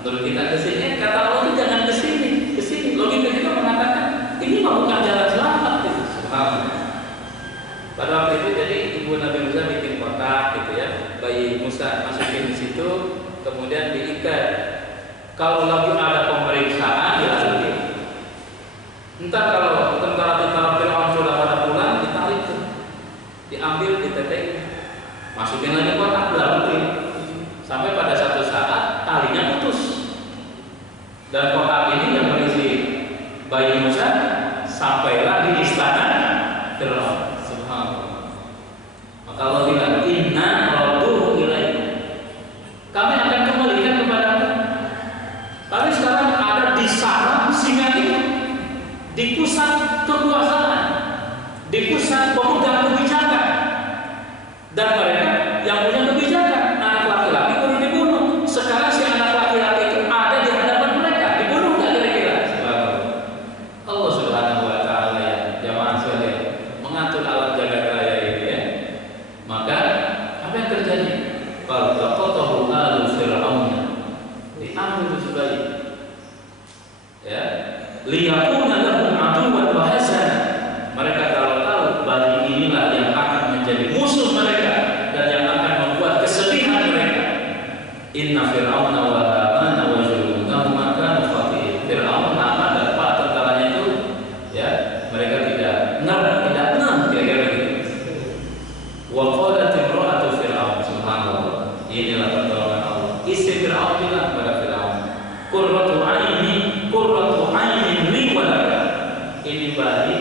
Menurut kita kesini, kata Allah itu jangan kesini, kesini. Logika kita mengatakan ini mah bukan jalan selamat gitu. Subhanallah. Pada waktu itu jadi Ibu Nabi Musa bikin kotak gitu ya, bayi Musa masukin di situ, kemudian diikat. Kalau lagi ada pemeriksaan dilalui. Entar kalau tentara-tentara Fir'aun sudah pada pulang, ditarik tuh, diambil, diteteng, masukin lagi kotak, dilalui. Sampai pada satu saat talinya putus, dan kotak ini yang berisi bayi Musa sampailah di istana Fir'aun. Maka Allah bilang, inna radduhu ilaik, kami akan kembalikan kepadamu. Tapi sekarang ada di sarang singa itu, di pusat kekuasaan, di pusat pemegang kebijakan, dan mereka yang punya kebijakan, anak laki-laki baru dibunuh. Sekarang si anak laki-laki itu ada di hadapan mereka, dibunuh nggak kira-kira? Allah Subhanahu wa taala ya, jamaah sekalian, mengatur alat jagat raya ini ya. Maka apa yang terjadi? Faltaqatahu alu Fir'aun, diambil sebalik, ya, liyakuna lahum aduwwan wa hasanah. Mereka kalau tahu bayi inilah yang akan menjadi musuh mereka dan yang akan membuat kesedihan mereka. Inna Fir'auna wa Hamana wa junudahuma kanu khati'in. Fir'aun, Haman dan para tentaranya itu, ya, mereka tidak kira-kira begitu. Wa qalat imra'atu Fir'aun, subhanallah. Inilah pertolongan Allah. Istri Fir'aun bilang kepada Fir'aun, qurratu ainin li wa laka. Ini bayi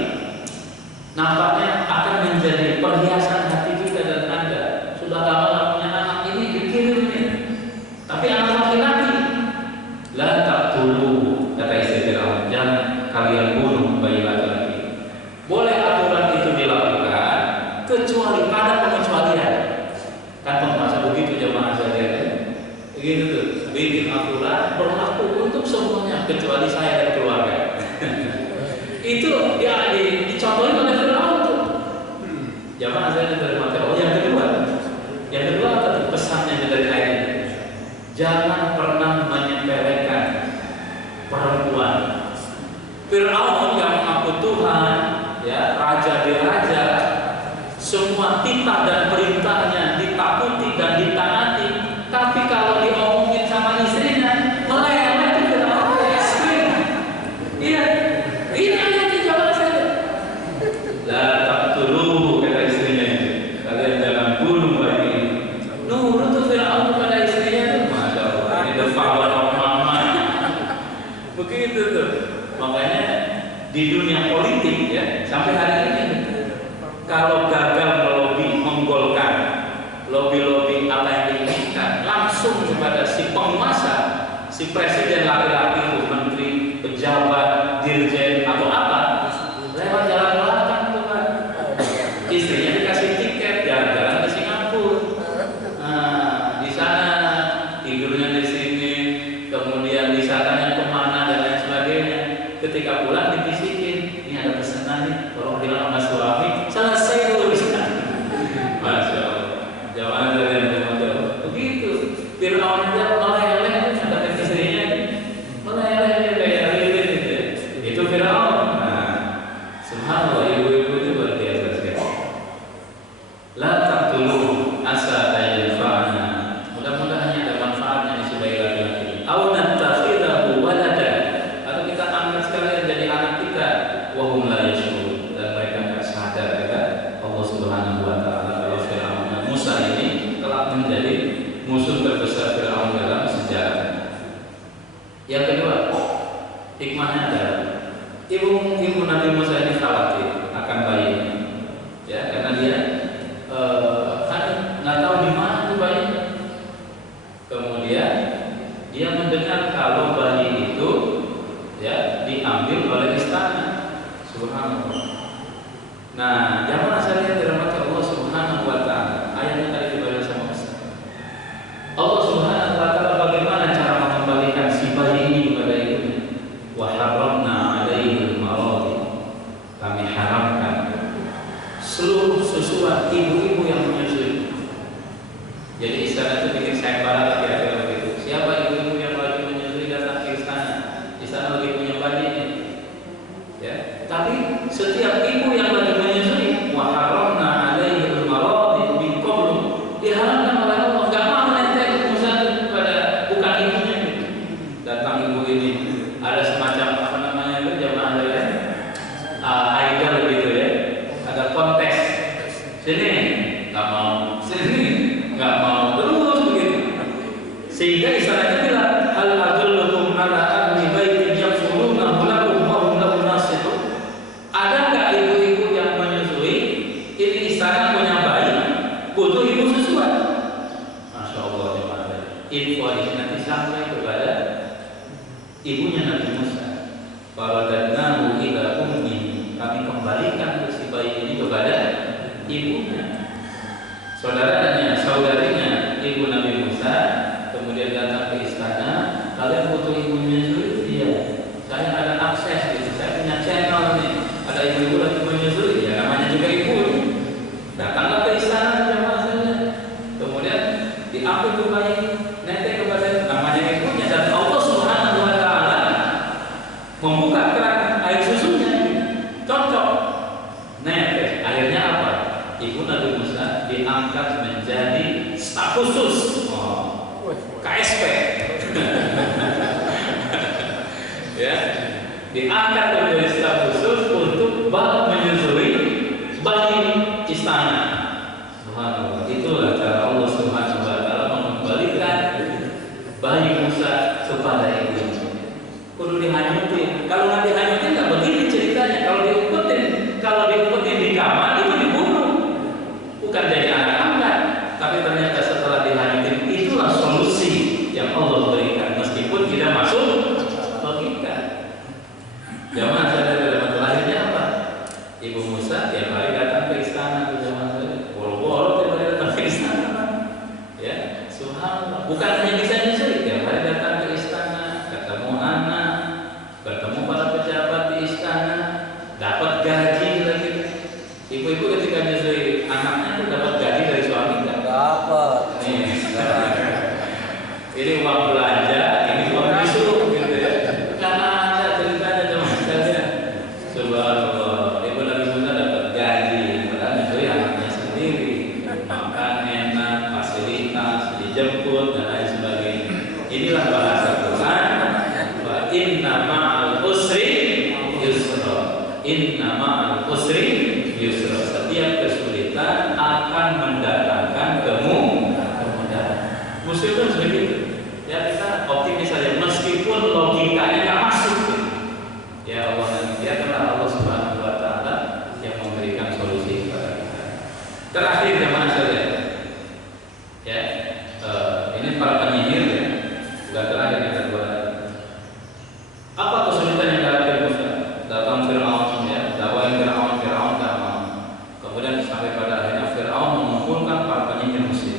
nampaknya akan menjadi perhiasan hati kita dan Anda. Sudah lama nggak punya anak, ini dikirimin. Tapi anak laki-laki, la taqtuluhu, kata istri Fir'aun, jangan kalian bunuh bayi laki-laki. Boleh aturan itu dilakukan, kecuali pada pengecualian. Kan penguasa begitu jamaah sekalian. Begitu tuh, bikin aturan berlaku untuk semuanya kecuali saya dan keluarga. Itu ya dicontohin oleh Fir'aun tuh. Jamaah sekalian dari materi. Yang kedua apa tuh pesannya dari ayat ini? Jangan pernah menyepelekan perempuan. Fir'aun yang mengaku Tuhan, ya, raja di raja, semua titah dan perintahnya ditakuti dan ditaati. Tapi kalau diomongin sama istrinya, meleleh itu ekstrim. Iya, ini ayatnya jawab saya. La taqtuluhu, kata istrinya itu. Kalian jangan bunuh bayi ini. Nurut tuh Fir'aun kepada istrinya tuh, masya Allah. Ini the power of mama. Begitu tuh. Makanya di dunia politik ya sampai hari ini, kalau gagal melobi, menggolkan lobi-lobi apa yang diinginkan langsung kepada si penguasa, si presiden laki-laki itu, menteri, pejabat, dirjen atau apa, lewat jalan belakang tuh kan. Istrinya dikasih tiket jalan-jalan ke Singapura. Nah, di sana tidurnya di sini, kemudian di sananya kemana dan lain sebagainya. ketika pulang dibisikin, ini ada pesanan nih, tolong bilang sama suami, selesai urusan. Masya Allah. Zaman dari zaman dahulu begitu. Fir'aun aja meleleh sampai ke istrinya, meleleh kayak lilin gitu. Itu Fir'aun. Nah, subhanallah, ibu-ibu itu luar biasa sekali. La taqtulu asa yanfa'ana. Mudah-mudahan ada manfaatnya sebagai laki-laki. Au nattakhidahu walada. Atau kita angkat sekalian jadi anak kita. Wa hum la yashurun. Dan mereka enggak sadar ya. Allah Subhanahu wa taala kalau Fir'aun dan Musa ini telah menjadi musuh terbesar Fir'aun dalam sejarah. Yang kedua, hikmahnya adalah ibu Nabi Musa ini khawatir akan bayinya, ya, karena dia kan nggak tahu di mana tuh bayinya. Kemudian dia mendengar kalau bayi itu ya diambil oleh istana. Subhanallah. Nah, jamaah sekalian dirahmati Allah Subhanahu wa taala. Ayatnya tadi dibaca sama Ustaz. Allah Subhanahu wa taala bagaimana cara mengembalikan si bayi ini kepada ibunya? Wa haramna 'alaihi al-maradi. Kami haramkan seluruh sesuatu ibu-ibu yang menyusui. Jadi istana itu bikin sayembara kira-kira begitu. Siapa ibu-ibu yang lagi menyusui datang ke istana? Istana lagi punya bayi ini. Ya, tapi setiap ibu yang lagi menyusui, wa haramna 'alaihi al-maradi min qablu. Diharamkan oleh Allah, enggak mau nanti Musa kepada bukan ibunya gitu. Datang ibu ini ada semacam apa namanya itu jamaah ya, idol gitu ya, ada kontes. Sini nggak mau, sini nggak mau, terus begitu. Sehingga istilahnya bilang hal adullukum ala ahli baitin yaqulunahu lakum wa hum lahu nasihun. Ada nggak ibu-ibu yang menyusui? Ini istana punya bayi, butuh ibu susuan. Masya Allah, info ini nanti sampai kepada ibunya Nabi Musa. Faradadnahu ila ummi. Kami kembalikan si bayi ini kepada ibunya. Saudarinya ibu Nabi Musa kemudian datang ke istana. Kalian butuh ibu menyusui? Iya. Saya ada akses gitu. Saya punya channel nih. Ada ibu-ibu lagi menyusui. Ya namanya juga ibu. Datanglah ke istana jamaah saja. Kemudian diambil tuh bayi, netek kepada namanya ibunya, dan Allah Subhanahu wa taala membuka keran air susunya. Cocok. Netek. Akhirnya apa? Ibu Nabi Musa diangkat menjadi staf khusus. KSP. Ya. Diangkat menjadi staf khusus untuk menyusui bayi istana. Subhanallah. Itulah cara Allah Subhanahu wa taala mengembalikan bayi Musa kepada ibunya. Kudu dihanyutin. Kalau nggak dihanyutin nggak begini ceritanya. Kalau diumpetin di kamar itu dibunuh. Bukan jadi anak angkat. Tapi ternyata setelah dihanyutin itulah solusi yang Allah berikan. Meskipun tidak masuk logika. Jamaah sadar dalam terakhirnya apa? Ibu Musa tiap hari datang ke istana, boro-boro tiap hari datang ke istana, ya, subhanallah. Bukan hanya bisa nyusui, tiap hari datang ke istana, ketemu anak, bertemu para pejabat di istana, dapat gaji lagi. Ibu-ibu ketika nyusui anaknya itu dapat gaji dari suami nggak? Dapat. Ini uang belanja, ini uang masuk, gitu ya. Karena ada ceritanya teman sekalian. Subhanallah. Ibu Nabi Musa dapat gaji, padahal nyusui anaknya sendiri. Makan enak, fasilitas, dijemput dan lain sebagainya. Inilah bahasa Quran. Wa inna ma'al usri yusra. Inna ma'al usri yusra. Setiap kesulitan akan mendatangkan kemudahan. Muslim itu begitu. Ya, kita optimis saja meskipun logikanya nggak masuk. Ya Allah, dan biarkanlah Allah Subhanahu wa taala yang memberikan solusi kepada kita. Terakhir jamaah sekalian. Ya, ini para penyihir ya. Bukan terakhir yang kedua. Apa kesulitan yang dihadapi Musa? Datang Fir'aun ya, dakwain Fir'aun tak mau. Kemudian sampai pada akhirnya Fir'aun mengumpulkan para penyihir Mesir.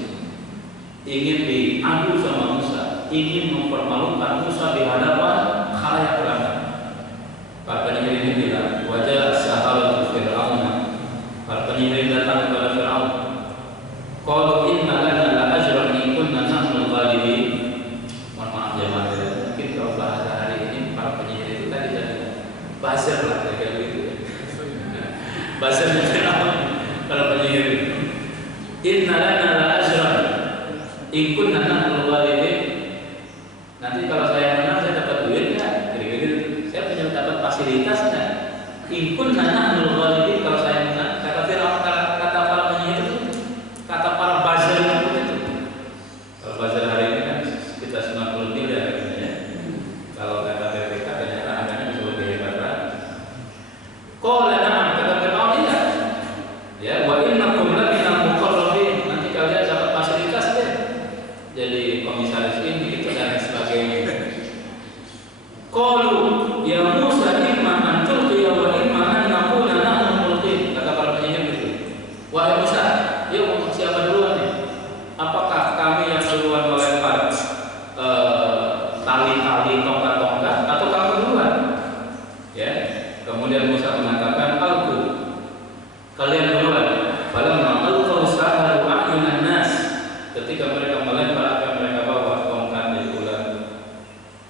Ingin diadu sama Musa, ingin mempermalukan Musa di hadapan khalayak ini bilang, wajah saharatu Fir'aun, para penyihir datang kepada Fir'aun. Qalu inna lana la ajran in kunna nahnu al-ghalibin. Mohon maaf jemaah, mungkin kalau bahasa hari ini para penyihir itu tadi jadi buzzer lah kayak gitu ya. Buzzernya Fir'aun para penyihir. Inna lana la ajran in kunna nahnu al-ghalibin. Nanti kalau saya menang saya dapat duit enggak? Kira-kira saya punya dapat fasilitas enggak? In kunna nahnu al-ghalibin, kalau saya menang, kata Fir'aun, kata para penyihir itu, kata para buzzer itu. Kalau buzzer hari ini kan kita 90 miliar gitu ya. Kalau kata BPK ternyata angkanya bisa lebih hebat kan? Qala na'am, kata Fir'aun iya. Ya, wa innakum laminal muqarrabin. Nanti kalian dapat fasilitas deh. Jadi komisaris ini itu dan sebagainya. Qalu ya Musa imma an tulqiya wa imma an nakuna nahnu mulqin. Kata para penyihir itu. Wahai Musa, yuk siapa duluan nih? Apakah kami yang duluan melempar tali-tali, tongkat-tongkat, atau kamu duluan? Ya. Kemudian Musa mengatakan, aku, kalian duluan. Falamma alqaw saharu a'yunan nas. Ketika mereka melempar apa yang mereka bawa, tongkat jadi ular,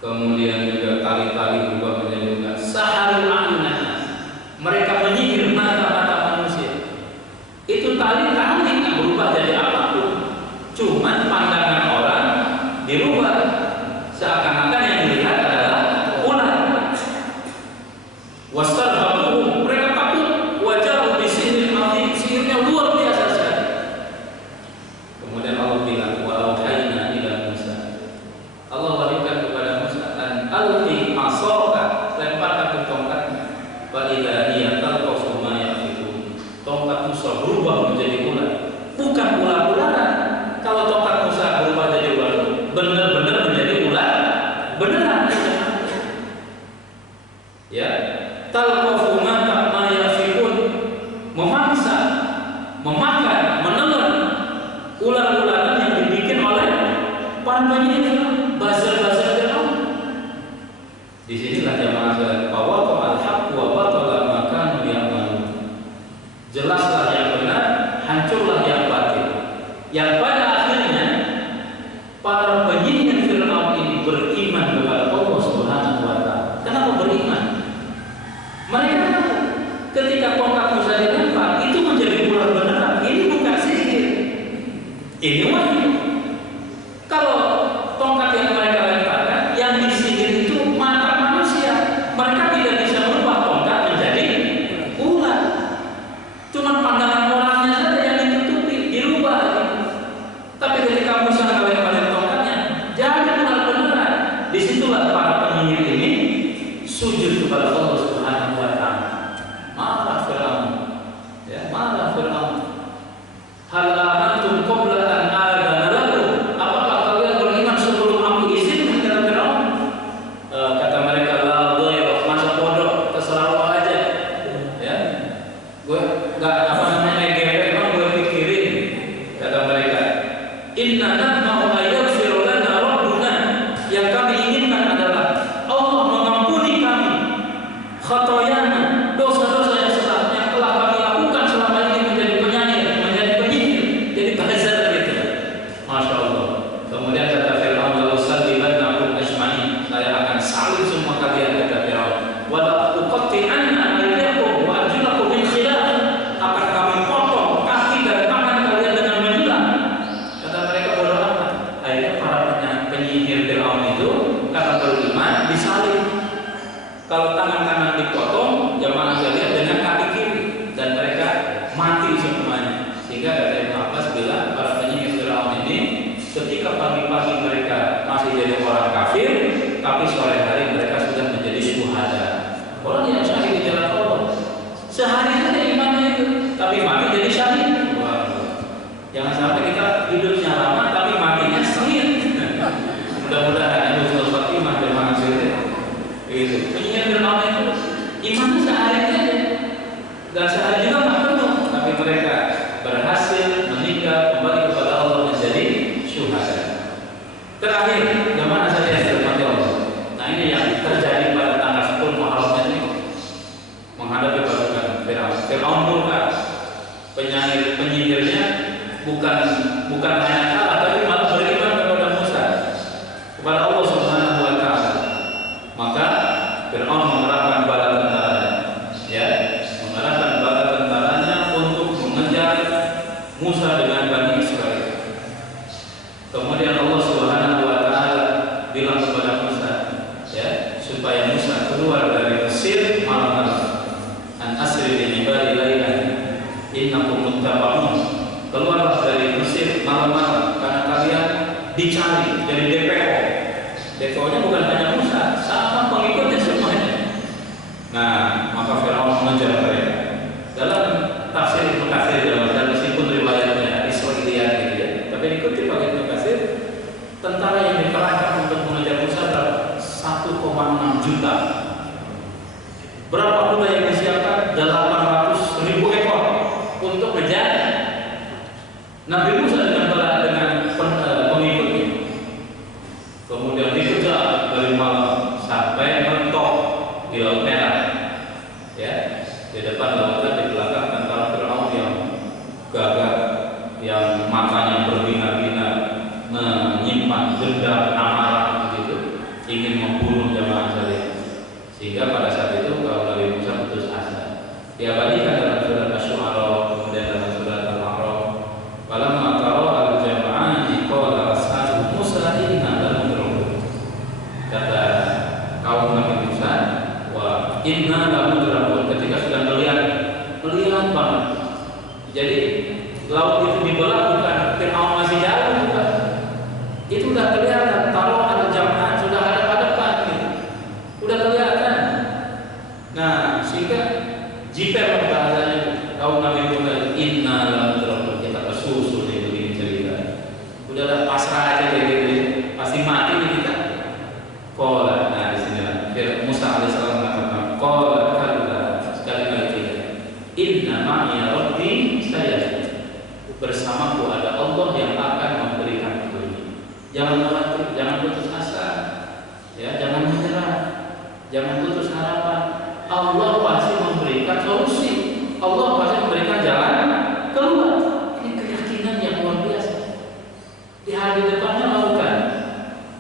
kemudian juga tali-tali berubah menjadi ular. Saharu a'yunan nas. Mereka menyihir mata-mata manusia. Itu tali-tali nggak berubah jadi apapun. Cuman pandangan orang dirubah, seakan-akan yang dilihat adalah ular. Wastarhabuhum, mereka takut. Wajah bisihir azim, sihirnya luar biasa sekali. Kemudian Allah bilang, wa auhayna ila Musa. Allah wahyukan kepada Musa, an alqi asaka, lemparkan ke tongkatnya. Fa idza hiya talqafu ma yafikun. Tongkat Musa berubah menjadi ular. Bukan ular-ularan. Kalau tongkat Musa berubah jadi ular, benar-benar menjadi ular beneran. Ya, talqafu ma yafikun, memangsa, memakan, menelan ular-ularan yang dibikin oleh para penyihir, buzzer-buzzer Fir'aun. Di sinilah jamaah sekalian, bahwa al-haq wa batala ma kanu ya'malun. Jelaslah yang benar, hancurlah yang batil. Yang pada akhirnya para penyihir Fir'aun ini beriman kepada Allah Subhanahu wa taala. Kenapa beriman? Mereka tahu ketika tongkat Musa dilempar itu menjadi ular beneran. Ini bukan sihir, ini wahyu. Kalau tongkat yang mereka lemparkan, yang disihir itu mata manusia, mereka tidak bisa merubah tongkat menjadi ular. Cuma pandangan orangnya saja yang ditutupi, dirubah. Tapi ketika Musa lemparin tongkatnya, jadi ular beneran. Disitulah para penyihir ini sujud kepada Allah Subhanahu wa taala. Marah Fir'aun. Ya, marah Fir'aun. Hal amantum qabla an a'dana lakum? Apakah kalian beriman sebelum aku izinkan, kata Fir'aun? Kata mereka, la dhairah, masa bodoh, terserah lo aja. Ya. Gue enggak apa namanya EGP, emang gue pikirin, kata mereka. Inna natma'u ayaghfir lana rabbuna. Yang kami inginkan adalah Allah mengampuni kami khotoyana, dosa-dosa yang telah kami lakukan selama ini, menjadi penyanyi, menjadi penyihir, jadi buzzer gitu. Masya Allah. Kemudian kata Fir'aun, la usallibannakum ajma'in, saya akan salib semua kalian, kata Fir'aun. Wa la uqatti'anna aydiyakum wa arjulakum min khilaf, akan kami potong kaki dan tangan kalian dengan menyilang. Kata mereka, bodoh amat. Akhirnya para penyihir Fir'aun itu karena beriman disalib. Kalau tangan kanan dipotong, jamaah sekalian, dengan kaki kiri, dan mereka mati semuanya. Sehingga kata Ibnu Abbas bilang, para penyihir Fir'aun ini ketika pagi-pagi mereka masih jadi orang kafir, tapi sore hari mereka sudah menjadi syuhada. Orang yang syahid di jalan Allah. Sehari saja imannya itu, tapi mati jadi syahid. Jangan sampai kita hidupnya lama tapi matinya sengit. Mudah-mudahan itu suatu khotimah jamaah sekalian. Itu penyihir Fir'aun itu iman sehari aja, dan sehari juga nggak penuh, tapi mereka berhasil meninggal kembali kepada Allah menjadi syuhada. Terakhir, jamaah saya dirahmati Allah. Nah, ini yang terjadi pada tanggal 10 Muharram ini bukan hanya kalah tapi malah beriman kepada Musa, kepada Allah Subhanahu wa taala. Maka Fir'aun mengerahkan bala tentaranya, ya, mengerahkan bala tentaranya untuk mengejar Musa dengan Bani Israel. Kemudian Allah Subhanahu wa taala bilang kepada Musa, ya, supaya Musa keluar dari Mesir malam-malam. An asri bi ibadi lailan innakum muttaba'un. Keluarlah dari Mesir malam-malam karena kalian dicari. Jadi DPO. DPO-nya bukan hanya Musa, sama pengikutnya semuanya. Nah, maka Firaun mengejar mereka. Dalam tafsir Ibnu Katsir dan meskipun riwayatnya Israiliyat gitu ya, tapi dikutip oleh Ibnu Katsir, tentara yang dikerahkan untuk mengejar Musa adalah 1,6 juta. Berapa kuda yang disiapkan? 800.000 ekor untuk mengejar Nabi Musa dengan pengikutnya. Kemudian dikejar dari malam sampai mentok di Laut Merah. Ya, di depan lautan, di belakang tentara Firaun yang gagah, yang matanya berbinar-binar, menyimpan dendam amarah begitu, ingin membunuh jamaah sekalian. Sehingga pada saat itu kalau Nabi Musa putus asa. Diabadikan dalam surat Asy-Syu'ara, kemudian dalam surat Al-A'raf. Falamma tara al-jam'ani qala ashabu Musa inna lamudrakun. Kata kaum Nabi Musa, wa inna lamudrakun, ketika sudah melihat banget. Jadi laut itu dibelah, bukan Fir'aun masih jauh, bukan. Itu sudah kelihatan, taruh al-jam'an sudah hadap-hadapan gitu. Sudah kelihatan. Nah, sehingga jiper bahasanya kaum Nabi Musa, inna lamudrakun, kita kesusul nih begini cerita. Udahlah pasrah aja kayak gitu, pasti mati nih kita. Qala, nah di sini Musa alaihissalam mengatakan, qala kalla, sekali lagi inna ma'iya rabbi sayahdi, bersamaku ada Allah yang akan memberikan petunjuk. Jangan khawatir, jangan putus asa, ya, jangan menyerah, jangan putus harapan. Allah pasti memberikan solusi, Allah pasti memberikan jalan keluar. Ini keyakinan yang luar biasa. Di hari depannya lautan,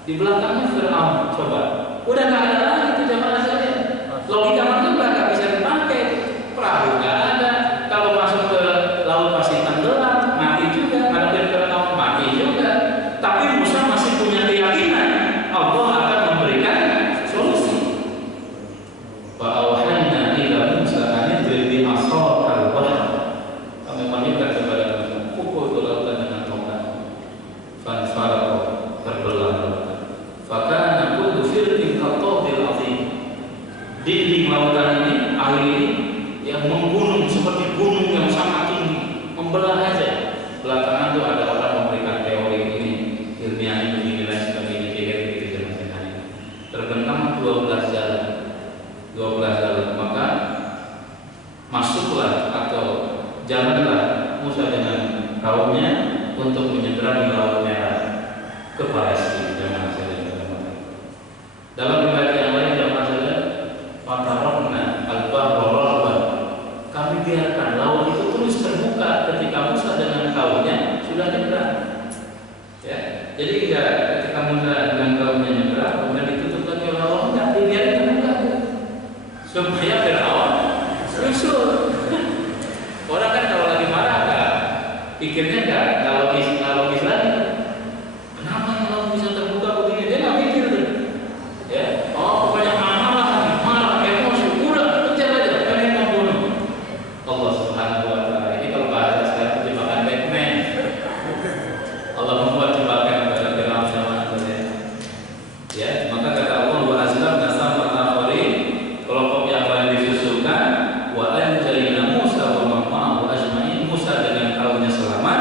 di belakangnya Fir'aun. Coba, udah nggak ada lagi itu jamaah sekalian. Logika manusia nggak bisa dipakai. Perahu nggak ada. Kalau masuk ke laut pasti tenggelam, mati juga. Ngadepin Fir'aun mati juga. Tapi Musa masih punya keyakinan Allah akan memberikan solusi. Fa'auhayna ila Musa an idrib bi 'asakal bahr. Kami menyuruhkan kepada Musa, pukul ke lautan dengan tongkat. Fanfaraqa, terbelah lautan. Fakana kullu firqin qattabil 'azim. Dinding lautan ini, air ini yang menggunung seperti gunung yang sangat tinggi, membelah aja. Belakangan itu ada orang memberikan teori ini, ilmiahnya begini dan sebagainya, begitu zaman hari. Terbentang 12 jalan. 12 jalan, maka masuklah atau jalanlah Musa dengan kaumnya untuk menyeberangi Laut Merah ke Palestina. Jamaah sekalian. Dalam riwayat yang lain, jamaah sekalian, fatarabna al-bahra rahban, kami biarkan laut itu terus terbuka ketika Musa dengan kaumnya sudah nyebrang. Ya, jadi ketika Musa dengan kaumnya nyebrang, kemudian ditutup lagi oleh Allah, enggak, dibiarkan terbuka supaya Fir'aun rusuh. Orang kan kalau lagi marah enggak pikirnya enggak logis lagi. Kenapa kalau bisa terbuka begini? Dia enggak mikir tuh. Ya, oh pokoknya marah, emosi, udah kejar aja, pengen membunuh. Allah Subhanahu wa taala. Ini kalau bahasa sekarang jebakan Batman. Allah membuat jebakan kepada Fir'aun sama ya, maka kata Allah, wa azlam nasama al-akhirin, kelompok yang lain disusulkan, wa anjayna Musa wa man ma'ahu ajma'in, Musa dengan kaumnya selamat,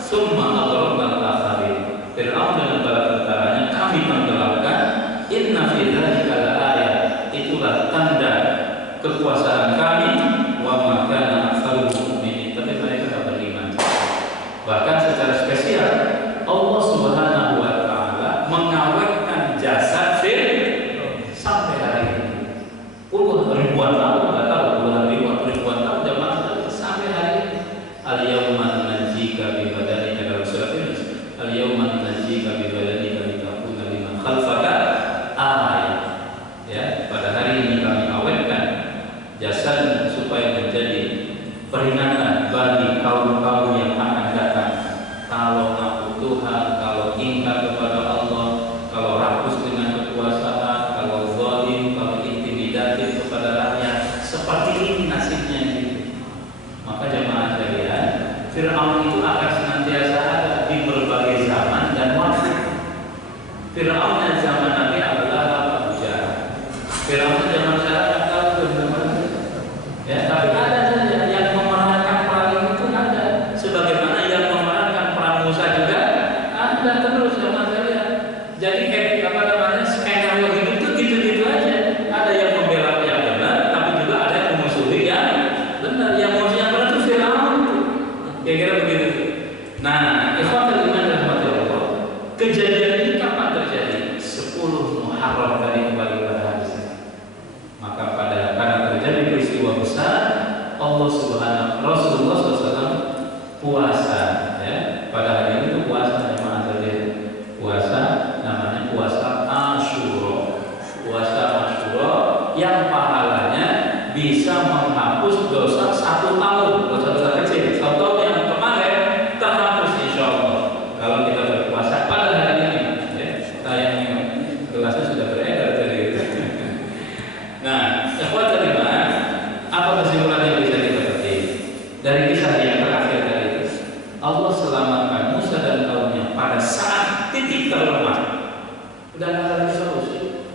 summa aghraqna al-akhirin, Fir'aun dengan bala tentaranya kami tenggelamkan. Inna fi dzalika la-ayat, itulah tanda kekuasaan kami, wa ma kana aktsarul mu'minin, tapi mereka tidak beriman. Bahkan secara spesial Allah Subhanahu wa taala mengawetkan jasad Fir'aun sampai hari ini. Ribuan tahun, nggak tahu ribuan tahun jamaah sampai hari ini. Al-yawma nanjika bi badanika, dalam surat ini jasad supaya menjadi peringatan bagi kaum-kaum yang akan datang. Kalau ngaku Tuhan, kalau ingkar kepada Allah, kalau rakus dengan kekuasaan, kalau zalim, kalau intimidatif kepada rakyat, seperti ini nasibnya gitu. Maka jemaah sekalian, Fir'aun itu akan senantiasa ada di berbagai zaman dan waktu. Fir'aun yang zaman Nabi adalah Abu Jahal. Fir'aun zaman sekarang tak tahu bagaimana. Ya, tapi ada saja yang memerankan perang itu ada. Sebagaimana yang memerankan perang Musa juga ada terus zaman saya. Jadi apa namanya skenario hidup itu gitu-gitu aja. Ada yang membela yang benar, tapi juga ada yang memusuhi yang benar. Yang musuh yang benar itu Fir'aun. Kira-kira begitu. Nah, ikhwatul iman rahmatullah. Kejadian ini kapan terjadi? 10 Muharram tadi kembali pada hadis. Maka karena terjadi peristiwa besar, Allah Subhanahu Rasulullah SAW puasa ya. Pada hari ini itu puasa jemaah sekalian. Puasa namanya puasa Asyura. Puasa Asyura yang pahalanya bisa menghapus dosa 1 tahun, dosa-dosa kecil. Contoh yang kemarin terhapus insyaallah kalau kita berpuasa pada hari ini ya. Sayangnya gelasnya sudah beredar tadi. Nah, ikhwatul iman, apa kesimpulan yang bisa kita petik dari kisah yang terakhir tadi itu? Allah selamatkan Musa dan kaumnya pada saat titik terlemah. Udah nggak ada solusi.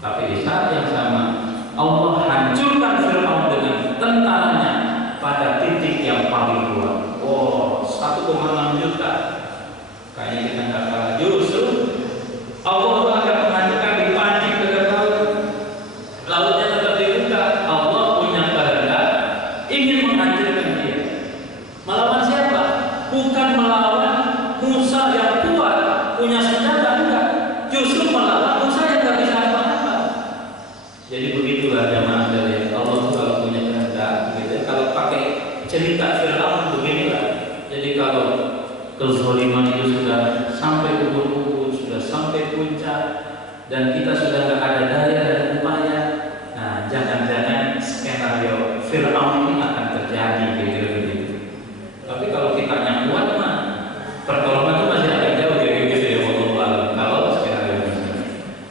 Tapi di saat yang sama Allah hancurkan Fir'aun dengan tentaranya pada titik yang paling kuat. Oh, 1,6 juta. Kayaknya kita nggak kalah. Justru Allah akan menghancurkan di pancing ke laut. Lautnya tetap dibuka. Allah punya kehendak ingin menghancurkan dia. Melawan siapa? Bukan melawan Musa yang kuat punya senjata, enggak. Justru melawan Musa yang nggak bisa apa-apa. Jadi begitulah jamaah dari Allah kalau punya kehendak, gitu. Kalau pakai cerita Fir'aun beginilah. Jadi kalau kezaliman itu sudah sampai ubur-ubur, sudah sampai puncak, dan kita sudah nggak ada daya dan upaya, nah jangan-jangan skenario Fir'aun ini akan terjadi gitu. Tapi kalau kita yang kuat mah pertolongan itu masih agak jauh gitu ya Allah. Kalau skenario ini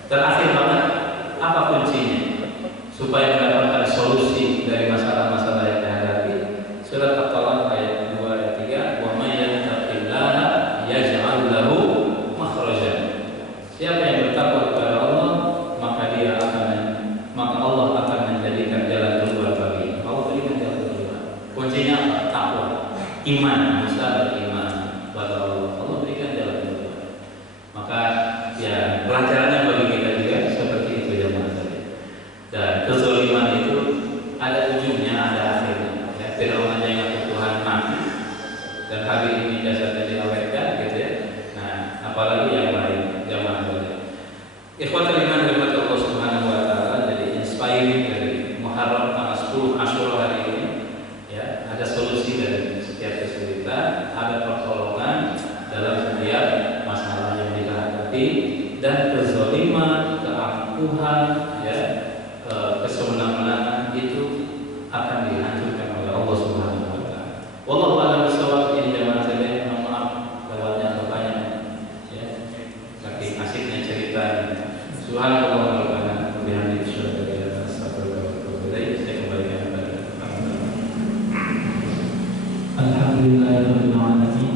terakhir banget, apa kuncinya supaya mendapatkan solusi dari masalah-masalah yang dihadapi? Surat At-Talaq ayat 2 ayat 3, wa may yattaqillaha yaj'al lahu makhrajan. Siapa yang bertakwa kepada Allah, maka Allah akan menjadikan jalan keluar bagi. Allah berikan jalan keluar. Kuncinya apa? Takwa, iman, Musa beriman kepada Allah. Allah berikan jalan keluar. Maka ya pelajarannya bagi kita juga seperti itu jemaah tadi. Dan kezaliman itu ada ujungnya, ada akhirnya. Ya, Fir'aun aja yang Tuhan mati dan hari ini jasadnya diawetkan gitu ya. Nah, apalagi yang lain jemaah tadi. Ikhwatul iman rahmat Allah Subhanahu wa taala, jadi inspiring dari Muharram tanggal 10 Asyura hari ini ya, ada solusi dari setiap kesulitan, ada pertolongan dalam setiap masalah yang kita hadapi, dan kezaliman, keangkuhan ya, kesemena-menaan itu akan dihancurkan oleh Allah Subhanahu wa taala. Wallahu a'lam bishawab. Ini jamaah sekalian, mohon maaf lewatnya atau banyak ya. Saking asiknya cerita ini. Subhanallah wa bihamdihi asyhadu an la ilaha illa anta astaghfiruka wa atubu ilaik. Saya kembalikan kepada Alhamdulillahirabbil alamin.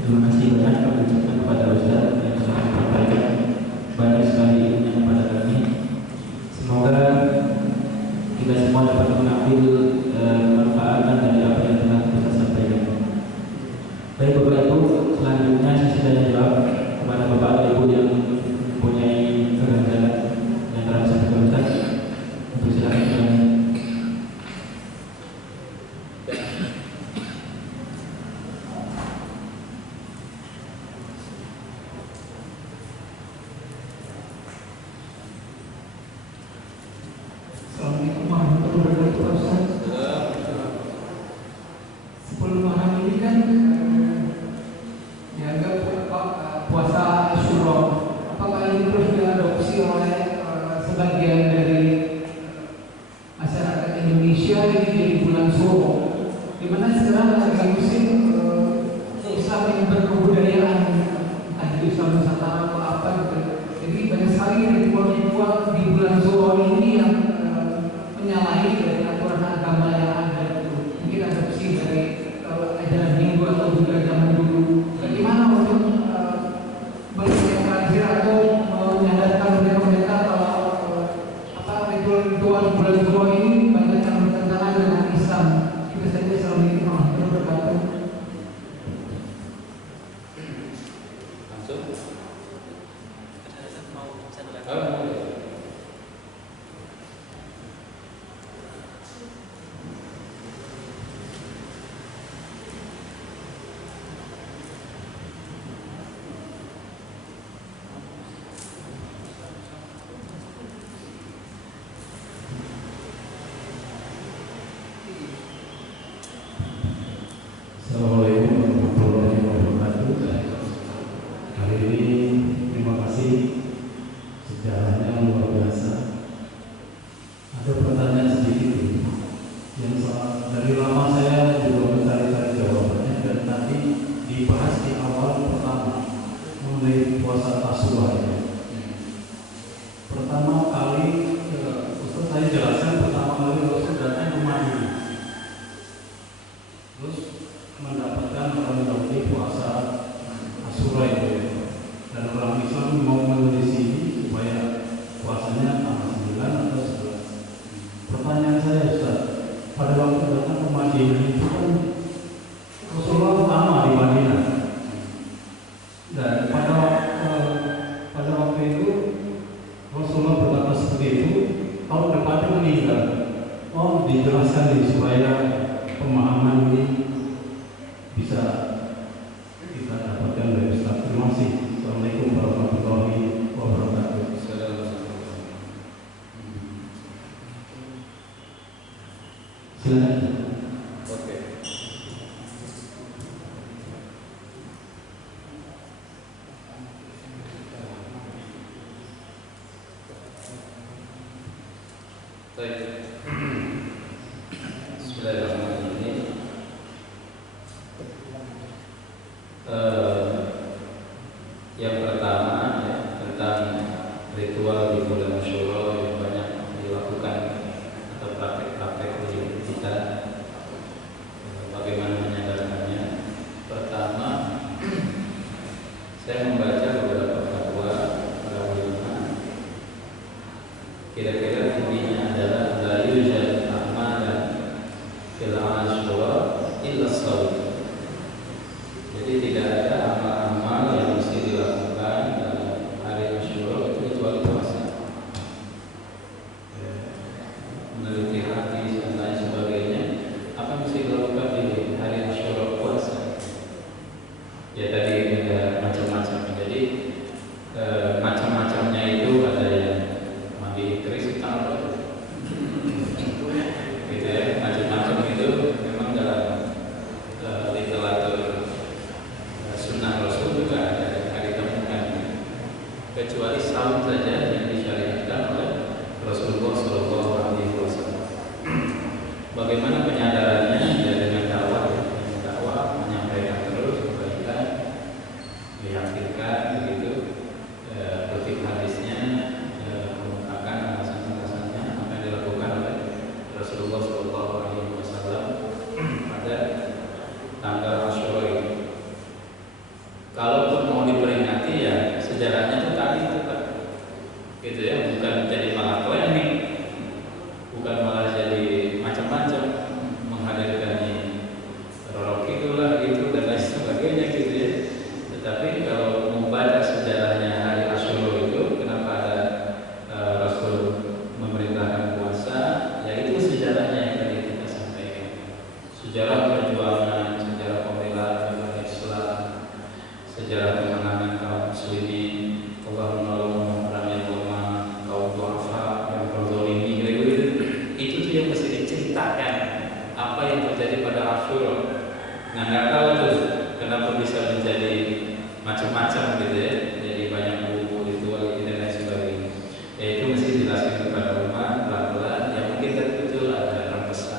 Terima kasih banyak kami ucapkan kepada Ustaz yang telah menyampaikan banyak sekali ilmu kepada kami. Semoga kita semua dapat mengambil manfaat dari apa yang telah kita sampaikan. Baik Bapak Ibu, selanjutnya saya sudah jawab kepada Bapak Ibu yang mempunyai kerendahan yang telah disampaikan Ustaz. Untuk silakan. Assalamualaikum warahmatullahi wabarakatuh. Sebelum malam ini kan dianggap puasa Asyura. Apakah ini terus diadopsi oleh sebagian dari masyarakat Indonesia ini jadi bulan Suro, di mana sekarang lagi musim Islam yang berkebudayaan, entah itu Islam Nusantara atau apa gitu. Jadi banyak sekali ritual-ritual di bulan Suro ini yang menyalahi dari aturan agama yang ada itu. Mungkin adopsi dari ajaran Hindu atau juga zaman dulu. Bagaimana untuk berkomunikasi atau menyadarkan mereka kalau ritual bulan Suro ini banyak yang bertentangan dengan Islam. Itu saja. Assalamualaikum warahmatullahi wabarakatuh. Langsung. Assalamualaikum warahmatullahi wabarakatuh. Hari ini terima kasih, sejarahnya luar biasa. Ada pertanyaan sedikit yang dari lama saya juga mencari-cari jawabannya, dan tadi dibahas di awal pertama mengenai puasa Asyura. Pertama kali Ustaz saya jelaskan, pertama kali Rasul datang ke Madinah, terus mendapatkan orang Yahudi puasa Asyura itu, dan orang Islam mau menelisih supaya puasanya tanggal 9 atau 11. Pertanyaan saya, Ustaz, pada waktu datang ke Madinah itu kan Rasulullah lama di Madinah, dan pada waktu itu Rasulullah berkata seperti itu, tahun depannya meninggal. Oh, dijelaskan nih supaya pemahaman ini bisa kita dapatkan dari Ustaz. Terima kasih. Assalamualaikum warahmatullahi wabarakatuh. Silakan. Oke. Baik. Bismillahirrahmanirrahim. Yang pertama ya, tentang ritual di bulan Syuro yang banyak dilakukan atau praktek-praktek di kita, bagaimana menyadarkannya. Pertama, saya membaca beberapa fatwa para ulama. Kira-kira intinya adalah la yujad amalan fil Asyura illa shaum. Jadi tidak ada amal-amal yang mesti dilakukan dalam hari Asyura kecuali puasa. Meneliti hadis dan lain sebagainya, apa yang mesti dilakukan di hari Asyura? Puasa. Ya tadi ada macam-macam. Jadi macam-macamnya itu ada yang mandi keris hitam, gitu ya, macam-macam itu memang dalam literatur sunnah Rasul juga ada ditemukan, kecuali saum saja yang disyariatkan oleh Rasulullah SAW. Bagaimana penyadarannya? Ya dengan dakwah, menyampaikan terus kebaikan, meyakinkan begitu, kutip hadisnya, mengungkapkan alasan-alasannya, apa yang dilakukan oleh Rasulullah SAW pada tanggal Asyura ini. Kalaupun mau diperingati ya sejarahnya itu tadi itu kan, gitu ya, bukan jadi malah klinik, bukan malah jadi macam-macam, menghadirkan rorok itulah gitu dan lain sebagainya gitu ya. Tetapi kalau membaca sejarahnya hari Asyura itu, kenapa ada Rasul memerintahkan puasa, ya itu sejarahnya yang tadi kita sampaikan. Sejarah perjuangan, sejarah pembelaan agama Islam, sejarah kemenangan kaum muslimin, Allah menolong memerangi Roma, kaum duafa yang berzalimi, itu tuh yang mesti diceritakan apa yang terjadi pada Asyura. Nah, nggak tahu tuh kenapa bisa menjadi macam-macam gitu ya, jadi banyak buku ritual dan lain sebagainya. Ya itu mesti dijelaskan kepada umat pelan-pelan. Ya mungkin betul ada rembesan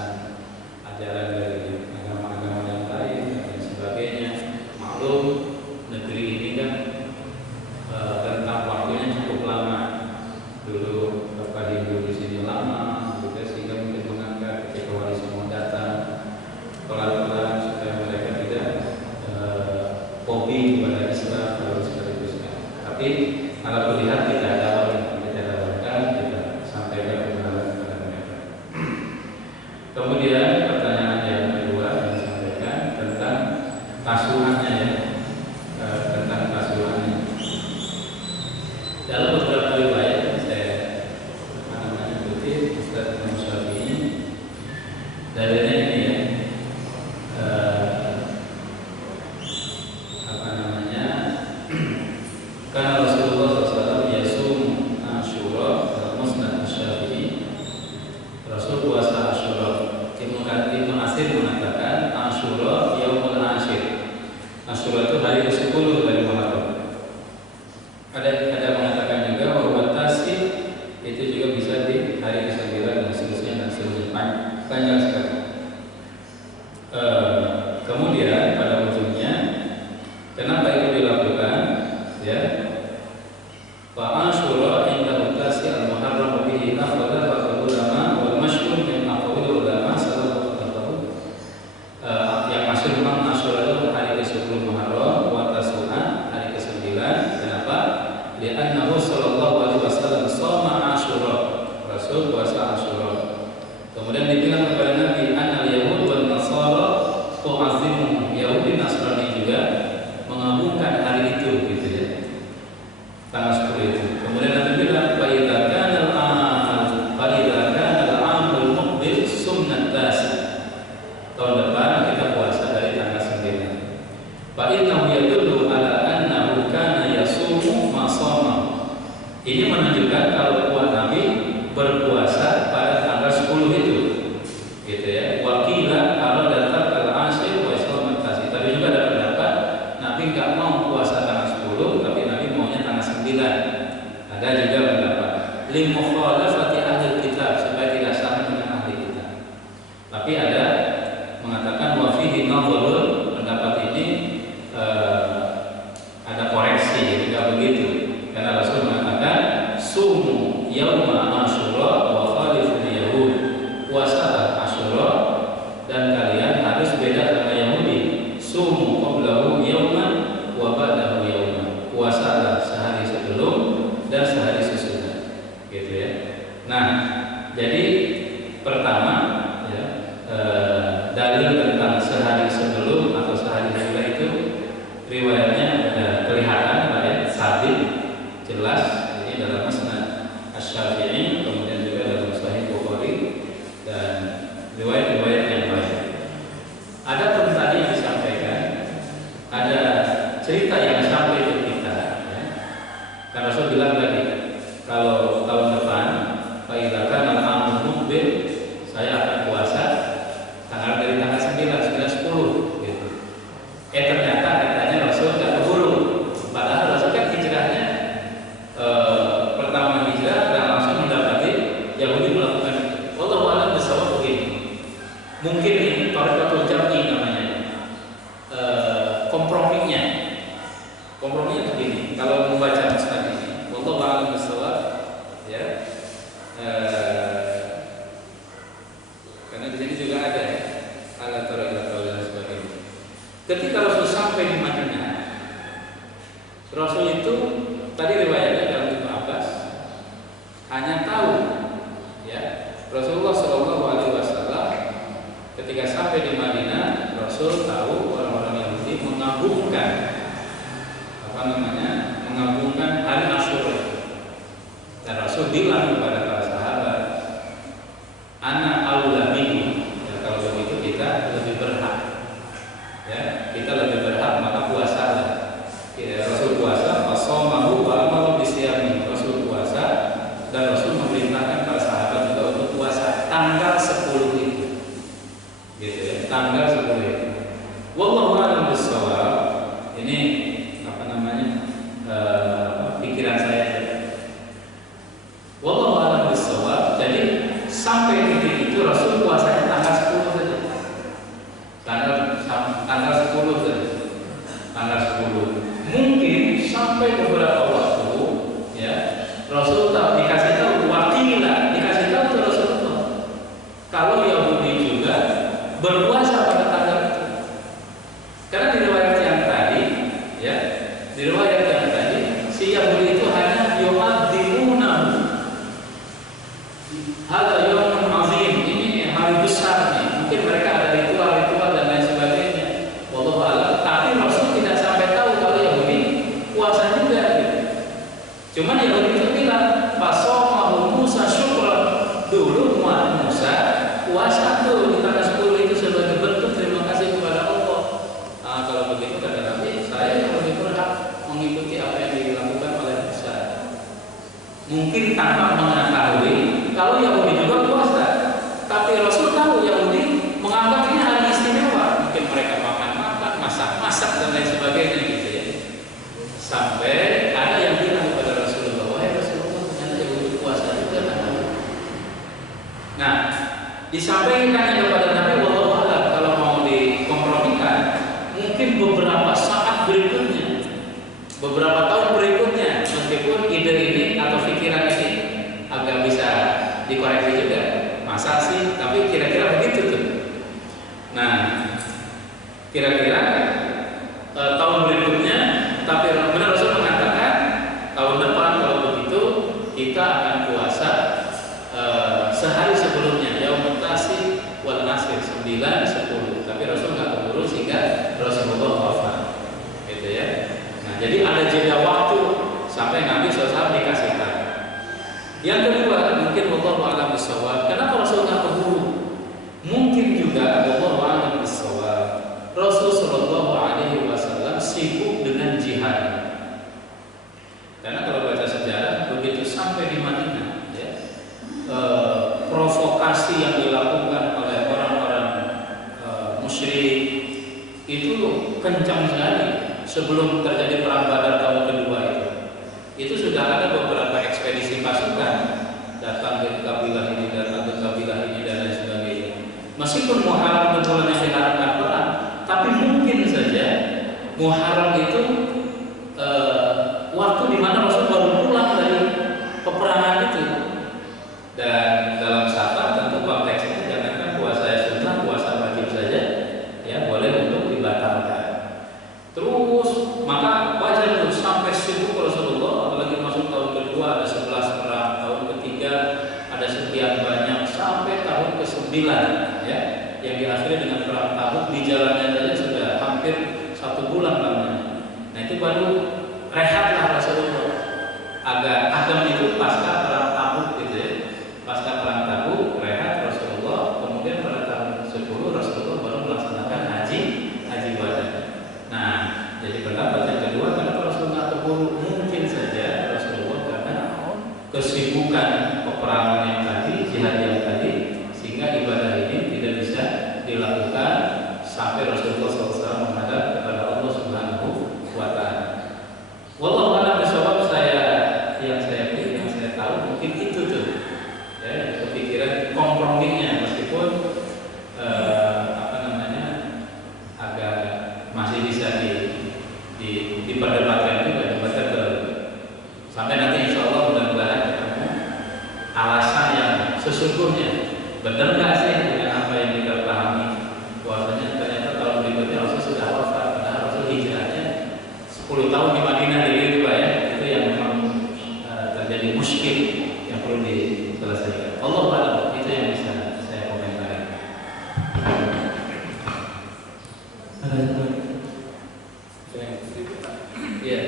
hobi kepada Islam kalau sekaligus kan. Tapi kalau melihat kita dapatkan, kita sampaikan kepada mereka. Kemudian pertanyaan yang kedua yang disampaikan tentang kasuhannya ya, tentang kasuhannya. Dalam beberapa riwayat saya kutip Ustaz Imam Syafi'i dalilnya ini ya, karena Rasulullah SAW yasum Asyura dalam Musnad Syafi'i, Rasul puasa Asyura. Ibnu Asir mengatakan Asyura yaumul ashir. Asyura itu hari ke-10 dari Muharram. Ada mengatakan juga bahwa Tasik itu juga bisa di hari ke-9 dan seterusnya panjang sekali. Kemudian pada ujungnya kenapa itu dilakukan? Ya, wa Asyura inda Tasik al-Muharram bihi afdal ba'd ulama wal masyhur min aqwal ulama sallallahu alaihi wasallam. Yang masyhur memang Asyura itu hari ke-10 Muharram, wa Tasu'a hari ke-9. Kenapa? Li'annahu sallallahu alaihi wasallam shoma Asyura. Rasul puasa Asyura. Kemudian dibilang kepada Nabi, annal yahud wal nasara tu'azzimuhum. Yahudi Nasrani juga mengagungkan hari itu gitu ya. Tanggal 10 itu. Kemudian Nabi bilang, fa idza kana al-'amul muqbil sunnat tasik. Tahun depan kita puasa dari tanggal 9. Fa innahu yadullu ala annahu kana yasumu ma shama. Ini menunjukkan kalau Nabi berpuasa pada tanggal 10 itu. Gitu ya. Wakila kalau datang al-ashir wa shamat tasik. Tadi juga ada pendapat Nabi enggak mau puasa tanggal 10, tapi Nabi maunya tanggal 9. Ada juga pendapat limukhalafati ahli kitab, supaya tidak sama dengan ahli kitab. Tapi ada mengatakan wa fihi nadharun, pendapat ini ada koreksi, jadi tidak begitu. Karena Rasul mengatakan sumu yauma Asyura wa khaliful yahud, puasa Asyura dan kalian harus beda dengan Yahudi. Sumu qablahu yauman wa ba'dahu yauman, puasalah sehari sebelum dan sehari sesudah, gitu ya. Nah, jadi pertama ya, dalil tentang sehari sebelum atau sehari sesudah itu riwayatnya kelihatan ya, sabit, jelas. Ini dalam Musnad Asy-Syafi'i, kemudian juga dalam Sahih Bukhari dan riwayat-riwayat yang lain. Ada pun tadi yang disampaikan, ada cerita yang sampai ke kita ya. Karena Rasul bilang tadi, kalau tahun depan fa idza kana al-'amul muqbil, saya akan puasa dari tanggal 9, 10 gitu. Ternyata katanya Rasul enggak keburu. Padahal Rasul kan hijrahnya pertama hijrah dan langsung mendapati Yahudi melakukan itu. Wallahu a'lam bishawab begini. Mungkin ini tariqatul jam'i namanya. Komprominya begini. Kalau membaca musnad ini, wallahu a'lam bishawab ya. Karena di sini juga ada ya, ala tariqatul dan sebagainya. Ketika Rasul sampai di Madinah, Rasul itu tadi riwayatnya dalam Ibnu Abbas hanya tahu ya, Rasulullah SAW ketika sampai di Madinah, Rasul tahu orang-orang Yahudi mengagungkan mengagungkan hari Asyura. Dan Rasul bilang kepada para sahabat, ana aula minhu, ya, kalau begitu kita lebih berhak ya, kita lebih berhak, maka puasalah ya. Rasul puasa, fasamahu wa amaru bisyami. Rasul puasa dan Rasul memerintahkan para sahabat juga untuk puasa tanggal 10 itu, gitu ya, tanggal 10 itu. Wallahu a'lam bishawab. Ini pikiran saya. Wallahu a'lam bishawab. Jadi sampai titik itu Rasul puasanya tanggal 10 saja. Tanggal 10 saja. Tanggal 10. Mungkin sampai beberapa waktu ya, Rasul dikasih tahu, wakilah dikasih tahu ke Rasulullah kalau Yahudi juga berpuasa pada tanggal itu. Karena di riwayat yang tadi ya, mungkin mereka ada ritual-ritual dan lain sebagainya. Wallahu a'lam. Tapi Rasul tidak sampai tahu kalau Yahudi puasa juga gitu. Cuman Yahudi itu bilang, "Fasamahu Musa syukran." Dulu umat Musa puasa tuh di tanggal 10 itu sebagai bentuk terima kasih kepada Allah. Nah, kalau begitu kata Nabi, saya yang lebih berhak mengikuti apa yang dilakukan oleh Musa. Mungkin tanpa mengetahui kalau Yahudi juga puasa, tapi Rasul tahu Yahudi menganggap ini hari istimewa. Mungkin mereka makan-makan, masak-masak dan lain sebagainya gitu ya. Sampai ada yang bilang kepada Rasulullah, "Wahai Rasulullah, ternyata Yahudi puasa juga." Nah, disampaikan kepada Nabi, wallahu a'lam, kalau mau dikompromikan, mungkin beberapa saat berikutnya, beberapa tahun berikutnya, meskipun ide ini atau pikiran ini agak bisa dikoreksi juga. Masa sih? Tapi kira-kira begitu tuh. Nah, kira-kira tahun berikutnya, tapi benar Rasul mengatakan tahun depan kalau begitu kita akan puasa sehari sebelumnya, yaumut tasik wal nasir 9, 10. Tapi Rasul nggak keburu sehingga Rasulullah wafat, gitu ya. Nah, jadi ada jeda waktu sampai Nabi SAW dikasih tahu. Yang kedua, mungkin wallahu a'lam bishawab. Kenapa Rasul nggak keburu? Mungkin juga wallahu a'lam bishawab, Rasul Shallallahu Alaihi Wasallam sibuk dengan jihad. Karena kalau baca sejarah, begitu sampai di Madinah, ya, provokasi yang dilakukan oleh orang-orang musyrik itu kencang sekali. Sebelum terjadi perang Badar tahun kedua itu sudah ada beberapa ekspedisi pasukan datang ke kabilah ini, datang ke kabilah ini dan lain sebagainya. Meskipun Muharram itu bulan yang diharapkan perang, tapi mungkin saja Muharram itu waktu di mana Rasul baru pulang dari peperangan itu. Dan dalam syarat tentu konteksnya jangankan puasa sunnah, puasa wajib saja ya boleh untuk dibatalkan. Terus maka wajar tuh sampai sibuk Rasulullah, apalagi masuk tahun kedua ada 11 perang, tahun ketiga ada sekian banyak sampai tahun ke-9 ya, yang diakhiri dengan perang Tabuk. Di jalannya saja sudah hampir 1 bulan lamanya. Nah itu baru rehatlah Rasulullah. Agak adem itu pasca perang Tabuk gitu ya. Pasca perang Tabuk rehat Rasulullah, kemudian pada tahun 10 Rasulullah baru melaksanakan haji wada. Nah, jadi pendapat yang kedua, kenapa Rasulullah keburu? Mungkin saja Rasulullah karena kesibukan peperangan yang tadi, jihad yang tadi, sehingga ibadah ini tidak bisa dilakukan sampai Rasulullah SAW menghadap kepada Allah Subhanahu wa Ta'ala. Wallahu a'lam bishawab. Yang saya tahu mungkin itu tuh ya, kepikiran komprominya, meskipun agak masih bisa diperdebatkan juga, diperdebatkan sampai nanti insya Allah mudah-mudahan ketemu alasan yang sesungguhnya. Benar nggak sih dengan apa yang kita pahami bahwasanya ternyata tahun berikutnya Rasul sudah wafat, karena Rasul hijrahnya 10 tahun di Madinah itu Pak ya. Itu yang memang terjadi muskil yang perlu diselesaikan. Allah a'lam, itu yang bisa saya komentari. Iya.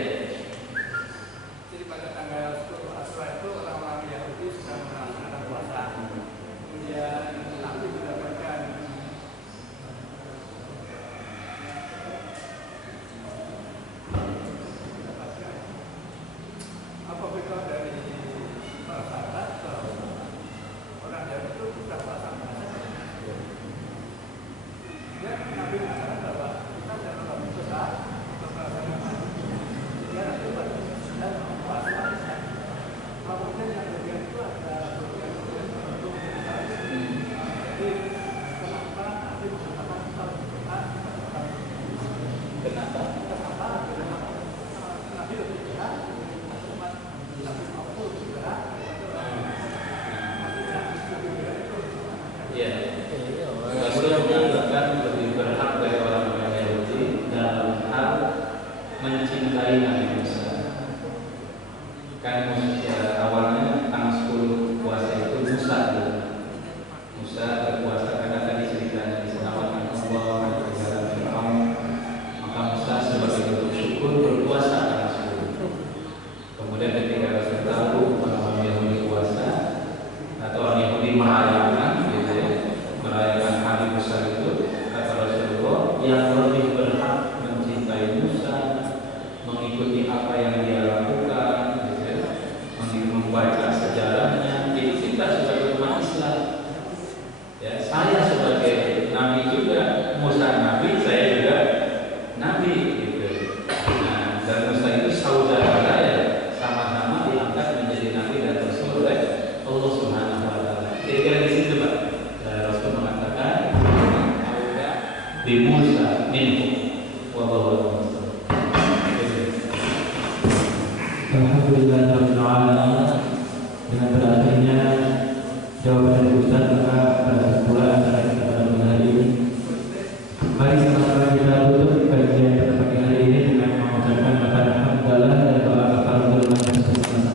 Jadi pada tanggal 10 Asyura itu orang-orang Yahudi sudah melaksanakan puasa. Kemudian Nabi mendapatkan apa berita dari para sahabat bahwa orang Yahudi itu sudah puasa. Ya, Nabi mengatakan bahwa kita jangan lebih besar untuk melaksanakan. Ya, Nabi dan puasa. Kemudian yang bagian itu ada bagian untuk jadi kenapa Nabi mengatakan Al-Quran Kenapa? Nabi lebih berat, umat Nabi Muhammad lebih berat. Iya. Rasul mengatakan lebih berhak dari orang-orang Yahudi dalam hal mencintai Nabi Musa. Kan awalnya tanggal 10 puasa itu Musa berpuasa karena tadi ceritanya juga Musa Nabi, saya